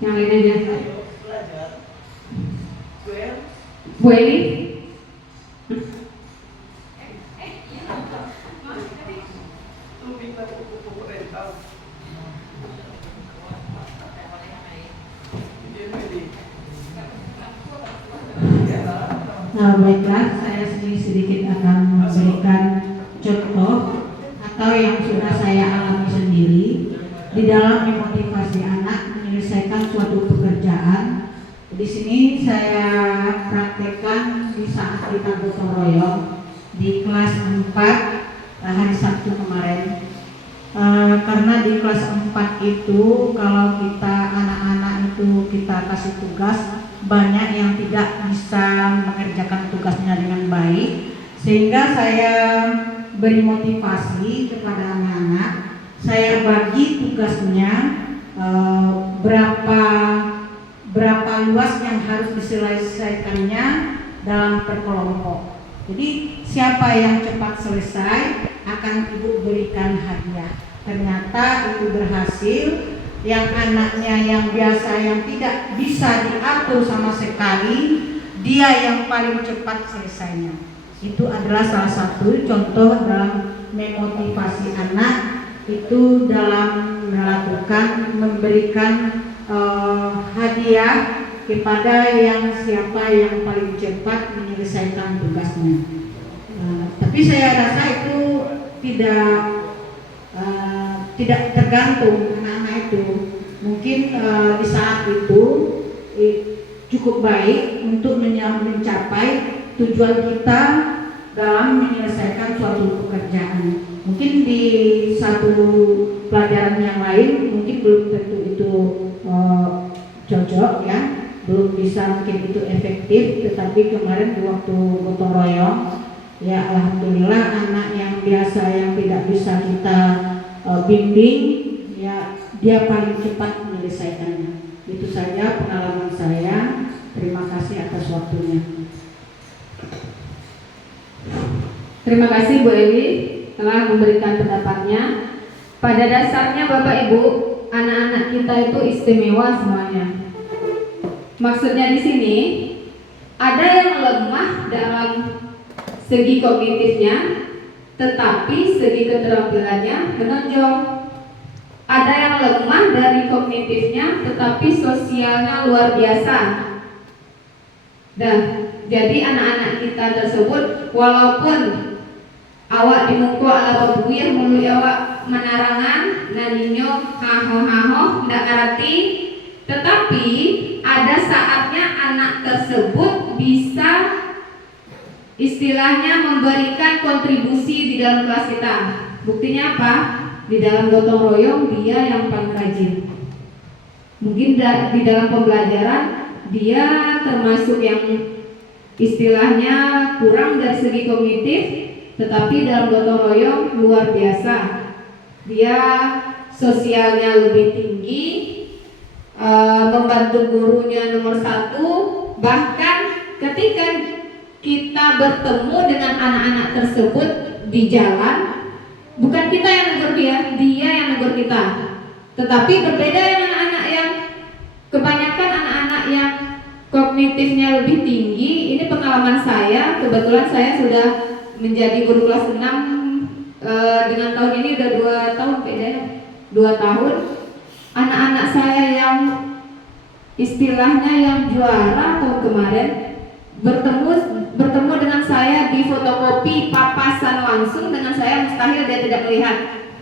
Yang lain aja. Bu Eli? Nah, baiklah, saya sedikit akan memberikan contoh atau yang sudah saya alami sendiri di dalam memotivasi anak menyelesaikan suatu pekerjaan. Di sini saya praktekkan di saat kita gotong royong di kelas 4 hari Sabtu kemarin. Karena di kelas 4 itu kalau kita anak-anak itu kita kasih tugas, banyak yang tidak bisa mengerjakan tugasnya dengan baik, sehingga saya beri motivasi kepada anak-anak. Saya bagi tugasnya berapa luas yang harus diselesaikannya dalam berkelompok. Jadi siapa yang cepat selesai akan ibu berikan hadiah. Ternyata ibu berhasil. Yang anaknya yang biasa yang tidak bisa diatur sama sekali, dia yang paling cepat selesainya. Itu adalah salah satu contoh dalam memotivasi anak itu dalam melakukan memberikan hadiah kepada yang siapa yang paling cepat menyelesaikan tugasnya. Tapi saya rasa itu tidak tergantung anak-anak itu. Mungkin di saat itu cukup baik untuk mencapai tujuan kita dalam menyelesaikan suatu pekerjaan. Mungkin di satu pelajaran yang lain mungkin belum tentu itu cocok ya, belum bisa mungkin itu efektif. Tetapi kemarin di waktu gotong royong ya, alhamdulillah anak yang biasa yang tidak bisa kita bimbing ya, dia paling cepat menyelesaikannya. Itu saja pengalaman saya. Terima kasih atas waktunya. Terima kasih Bu Eli telah memberikan pendapatnya. Pada dasarnya Bapak Ibu, anak-anak kita itu istimewa semuanya. Maksudnya di sini ada yang lemah dalam segi kognitifnya, tetapi segi keterampilannya menonjol. Ada yang lemah dari kognitifnya, tetapi sosialnya luar biasa. Dan jadi anak-anak kita tersebut walaupun awak dimukul ala babuyah mulu awak menarangan naninyo haho ndak ngerti, tetapi ada saatnya anak tersebut bisa istilahnya memberikan kontribusi di dalam kelas kita. Buktinya apa? Di dalam gotong royong dia yang paling rajin. Mungkin di dalam pembelajaran dia termasuk yang istilahnya kurang dari segi kognitif, tetapi dalam gotong royong luar biasa. Dia sosialnya lebih tinggi, membantu gurunya nomor satu. Bahkan ketika kita bertemu dengan anak-anak tersebut di jalan, bukan kita yang negur dia yang negur kita. Tetapi berbeda dengan anak-anak yang kebanyakan anak-anak yang kognitifnya lebih tinggi. Ini pengalaman saya, kebetulan saya sudah menjadi guru kelas 6 dengan tahun ini udah 2 tahun beda, 2 tahun. Anak-anak saya yang istilahnya yang juara tahun kemarin bertemu dengan saya di fotokopi papasan langsung dengan saya, mustahil dia tidak melihat,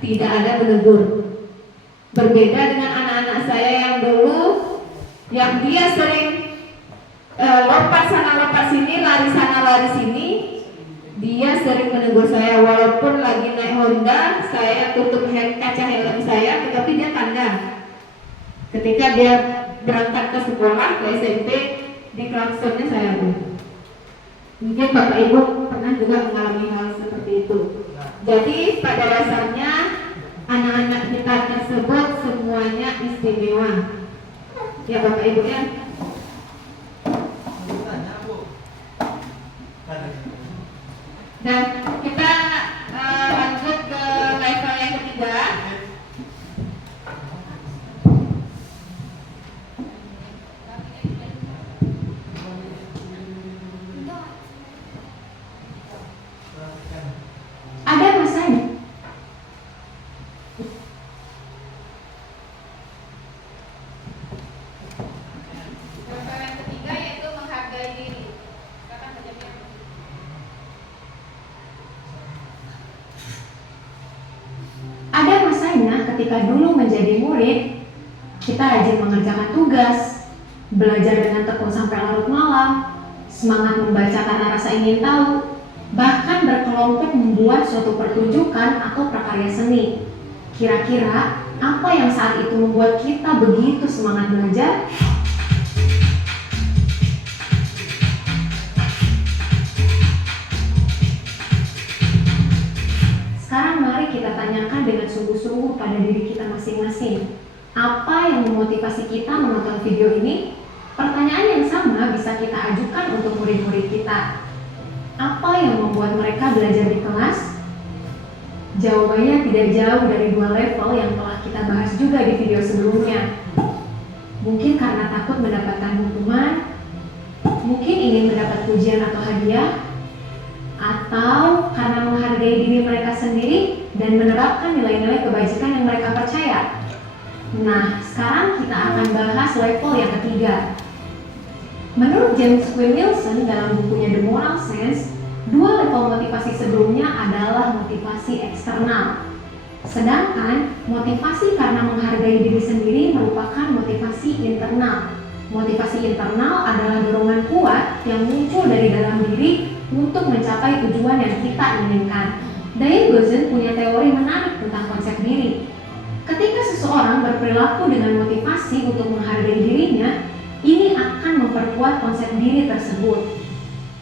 tidak ada menegur. Berbeda dengan anak-anak saya yang dulu, yang dia sering lompat sana lompat sini, lari sana lari sini, dia sering menegur saya walaupun lagi naik Honda, saya tutup kaca helm saya, tetapi dia tanda. Ketika dia berangkat ke sekolah, ke SMP, di klaksonnya saya mungkin Bapak Ibu pernah juga mengalami hal seperti itu. Jadi pada dasarnya anak-anak kita tersebut semuanya istimewa. Ya Bapak Ibu ya. Dan kita lanjut ke level yang ketiga. Ada masanya. Level yang ketiga yaitu menghargai diri. Ada masanya ketika dulu menjadi murid, kita rajin mengerjakan tugas, belajar dengan tekun sampai larut malam, semangat membaca karena rasa ingin tahu, bahkan berkelompok membuat suatu pertunjukan atau prakarya seni. Kira-kira apa yang saat itu membuat kita begitu semangat belajar? Sekarang mari kita tanyakan dengan sungguh-sungguh pada diri kita masing-masing. Apa yang memotivasi kita menonton video ini? Pertanyaan yang sama bisa kita ajukan untuk murid-murid kita. Apa yang membuat mereka belajar di kelas? Jawabannya tidak jauh dari 2 level yang telah kita bahas juga di video sebelumnya. Mungkin karena takut mendapatkan hukuman, mungkin ingin mendapat pujian atau hadiah, atau karena menghargai diri mereka sendiri dan menerapkan nilai-nilai kebajikan yang mereka percaya. Nah, sekarang kita akan bahas level yang ketiga. Menurut James Quinn Wilson dalam bukunya The Moral Sense, 2 level motivasi sebelumnya adalah motivasi eksternal. Sedangkan motivasi karena menghargai diri sendiri merupakan motivasi internal. Motivasi internal adalah dorongan kuat yang muncul dari dalam diri untuk mencapai tujuan yang kita inginkan. Dale Gozen punya teori menarik tentang konsep diri. Ketika seseorang berperilaku dengan motivasi untuk menghargai dirinya, ini akan memperkuat konsep diri tersebut.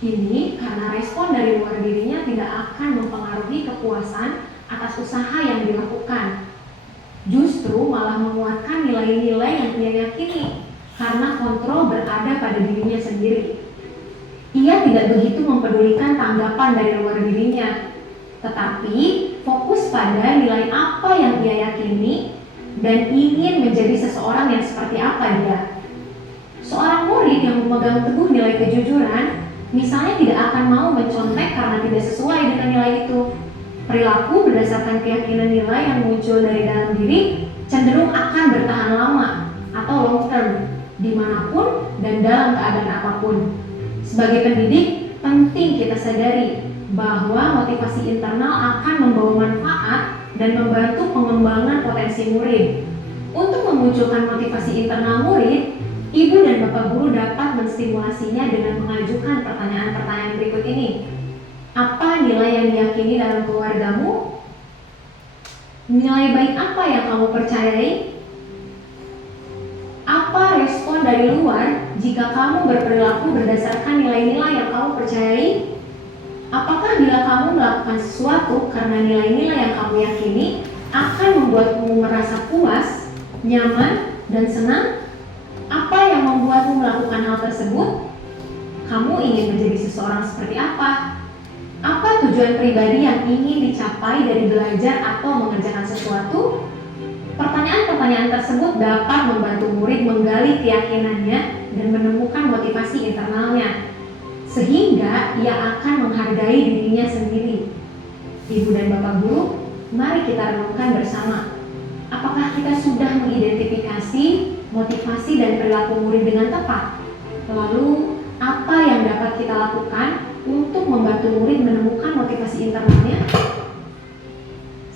Ini karena respon dari luar dirinya tidak akan mempengaruhi kepuasan atas usaha yang dilakukan. Justru malah menguatkan nilai-nilai yang dia yakini, karena kontrol berada pada dirinya sendiri. Ia tidak begitu mempedulikan tanggapan dari luar dirinya, tetapi fokus pada nilai apa yang ia yakini dan ingin menjadi seseorang yang seperti apa dia. Seorang murid yang memegang teguh nilai kejujuran, misalnya tidak akan mau mencontek karena tidak sesuai dengan nilai itu. Perilaku berdasarkan keyakinan nilai yang muncul dari dalam diri cenderung akan bertahan lama atau long term, dimanapun dan dalam keadaan apapun. Sebagai pendidik, penting kita sadari bahwa motivasi internal akan membawa manfaat dan membantu pengembangan potensi murid. Untuk memunculkan motivasi internal murid, ibu dan bapak guru dapat menstimulasinya dengan mengajukan pertanyaan-pertanyaan berikut ini. Apa nilai yang diyakini dalam keluargamu? Nilai baik apa yang kamu percayai? Apa respon dari luar jika kamu berperilaku berdasarkan nilai-nilai yang kamu percayai? Apakah bila kamu melakukan sesuatu karena nilai-nilai yang kamu yakini akan membuatmu merasa puas, nyaman, dan senang? membuatmu melakukan hal tersebut? Kamu ingin menjadi seseorang seperti apa? Apa tujuan pribadi yang ingin dicapai dari belajar atau mengerjakan sesuatu? Pertanyaan-pertanyaan tersebut dapat membantu murid menggali keyakinannya dan menemukan motivasi internalnya, sehingga ia akan menghargai dirinya sendiri. Ibu dan Bapak Guru, mari kita renungkan bersama. Apakah kita sudah mengidentifikasi motivasi dan perilaku murid dengan tepat? Lalu, apa yang dapat kita lakukan untuk membantu murid menemukan motivasi internalnya?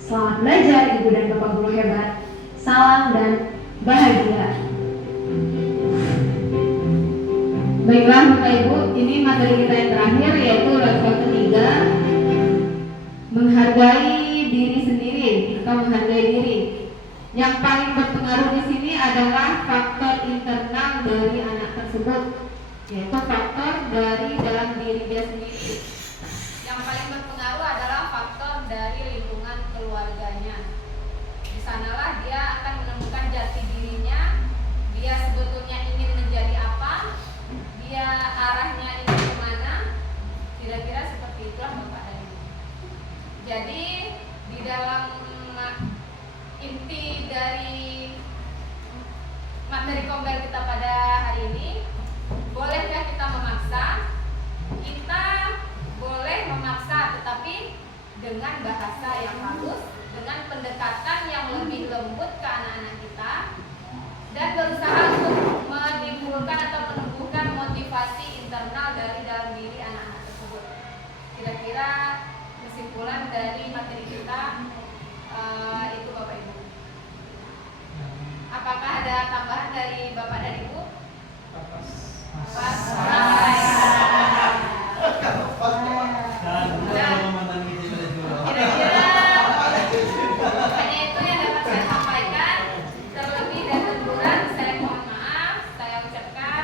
Selamat belajar, Ibu dan Bapak Guru hebat. Salam dan bahagia. Baiklah Bapak Ibu, ini materi kita yang terakhir yaitu level ketiga, menghargai diri sendiri atau menghargai diri. Yang paling berpengaruh di sini adalah faktor internal dari anak tersebut, yaitu faktor dari dalam diri dia sendiri. Yang paling berpengaruh adalah faktor dari lingkungan keluarganya. Di sanalah dia akan menemukan jati dirinya, dia sebetulnya ingin menjadi apa, dia arahnya ingin kemana, kira-kira seperti itulah Bapak dan Ibu. Jadi di dalam inti dari materi kombel kita pada hari ini, bolehkah kita memaksa? Kita boleh memaksa, tetapi dengan bahasa yang halus, dengan pendekatan yang lebih lembut ke anak-anak kita, dan berusaha untuk menimbulkan atau menumbuhkan motivasi internal dari dalam diri anak-anak tersebut. Kira-kira kesimpulan dari materi kita itu Bapak Ibu. Apakah ada tambahan dari Bapak dan Ibu? Kira-kira hanya itu yang dapat saya sampaikan. Terlebih dan kurang saya mohon maaf. Saya ucapkan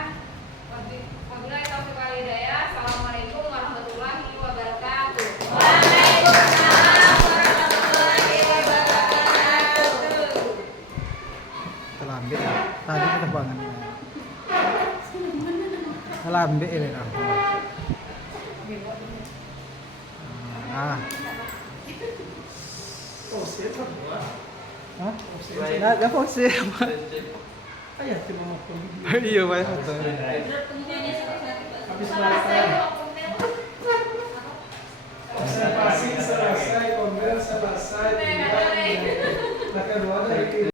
wabillahi taufiq wal hidayah. Assalamualaikum warahmatullahi wabarakatuh. Waalaikumsalam warahmatullahi wabarakatuh. Lambe tadi ketebangan lambe ini ada foto Ayah cuma mau iya banyak foto habis makan.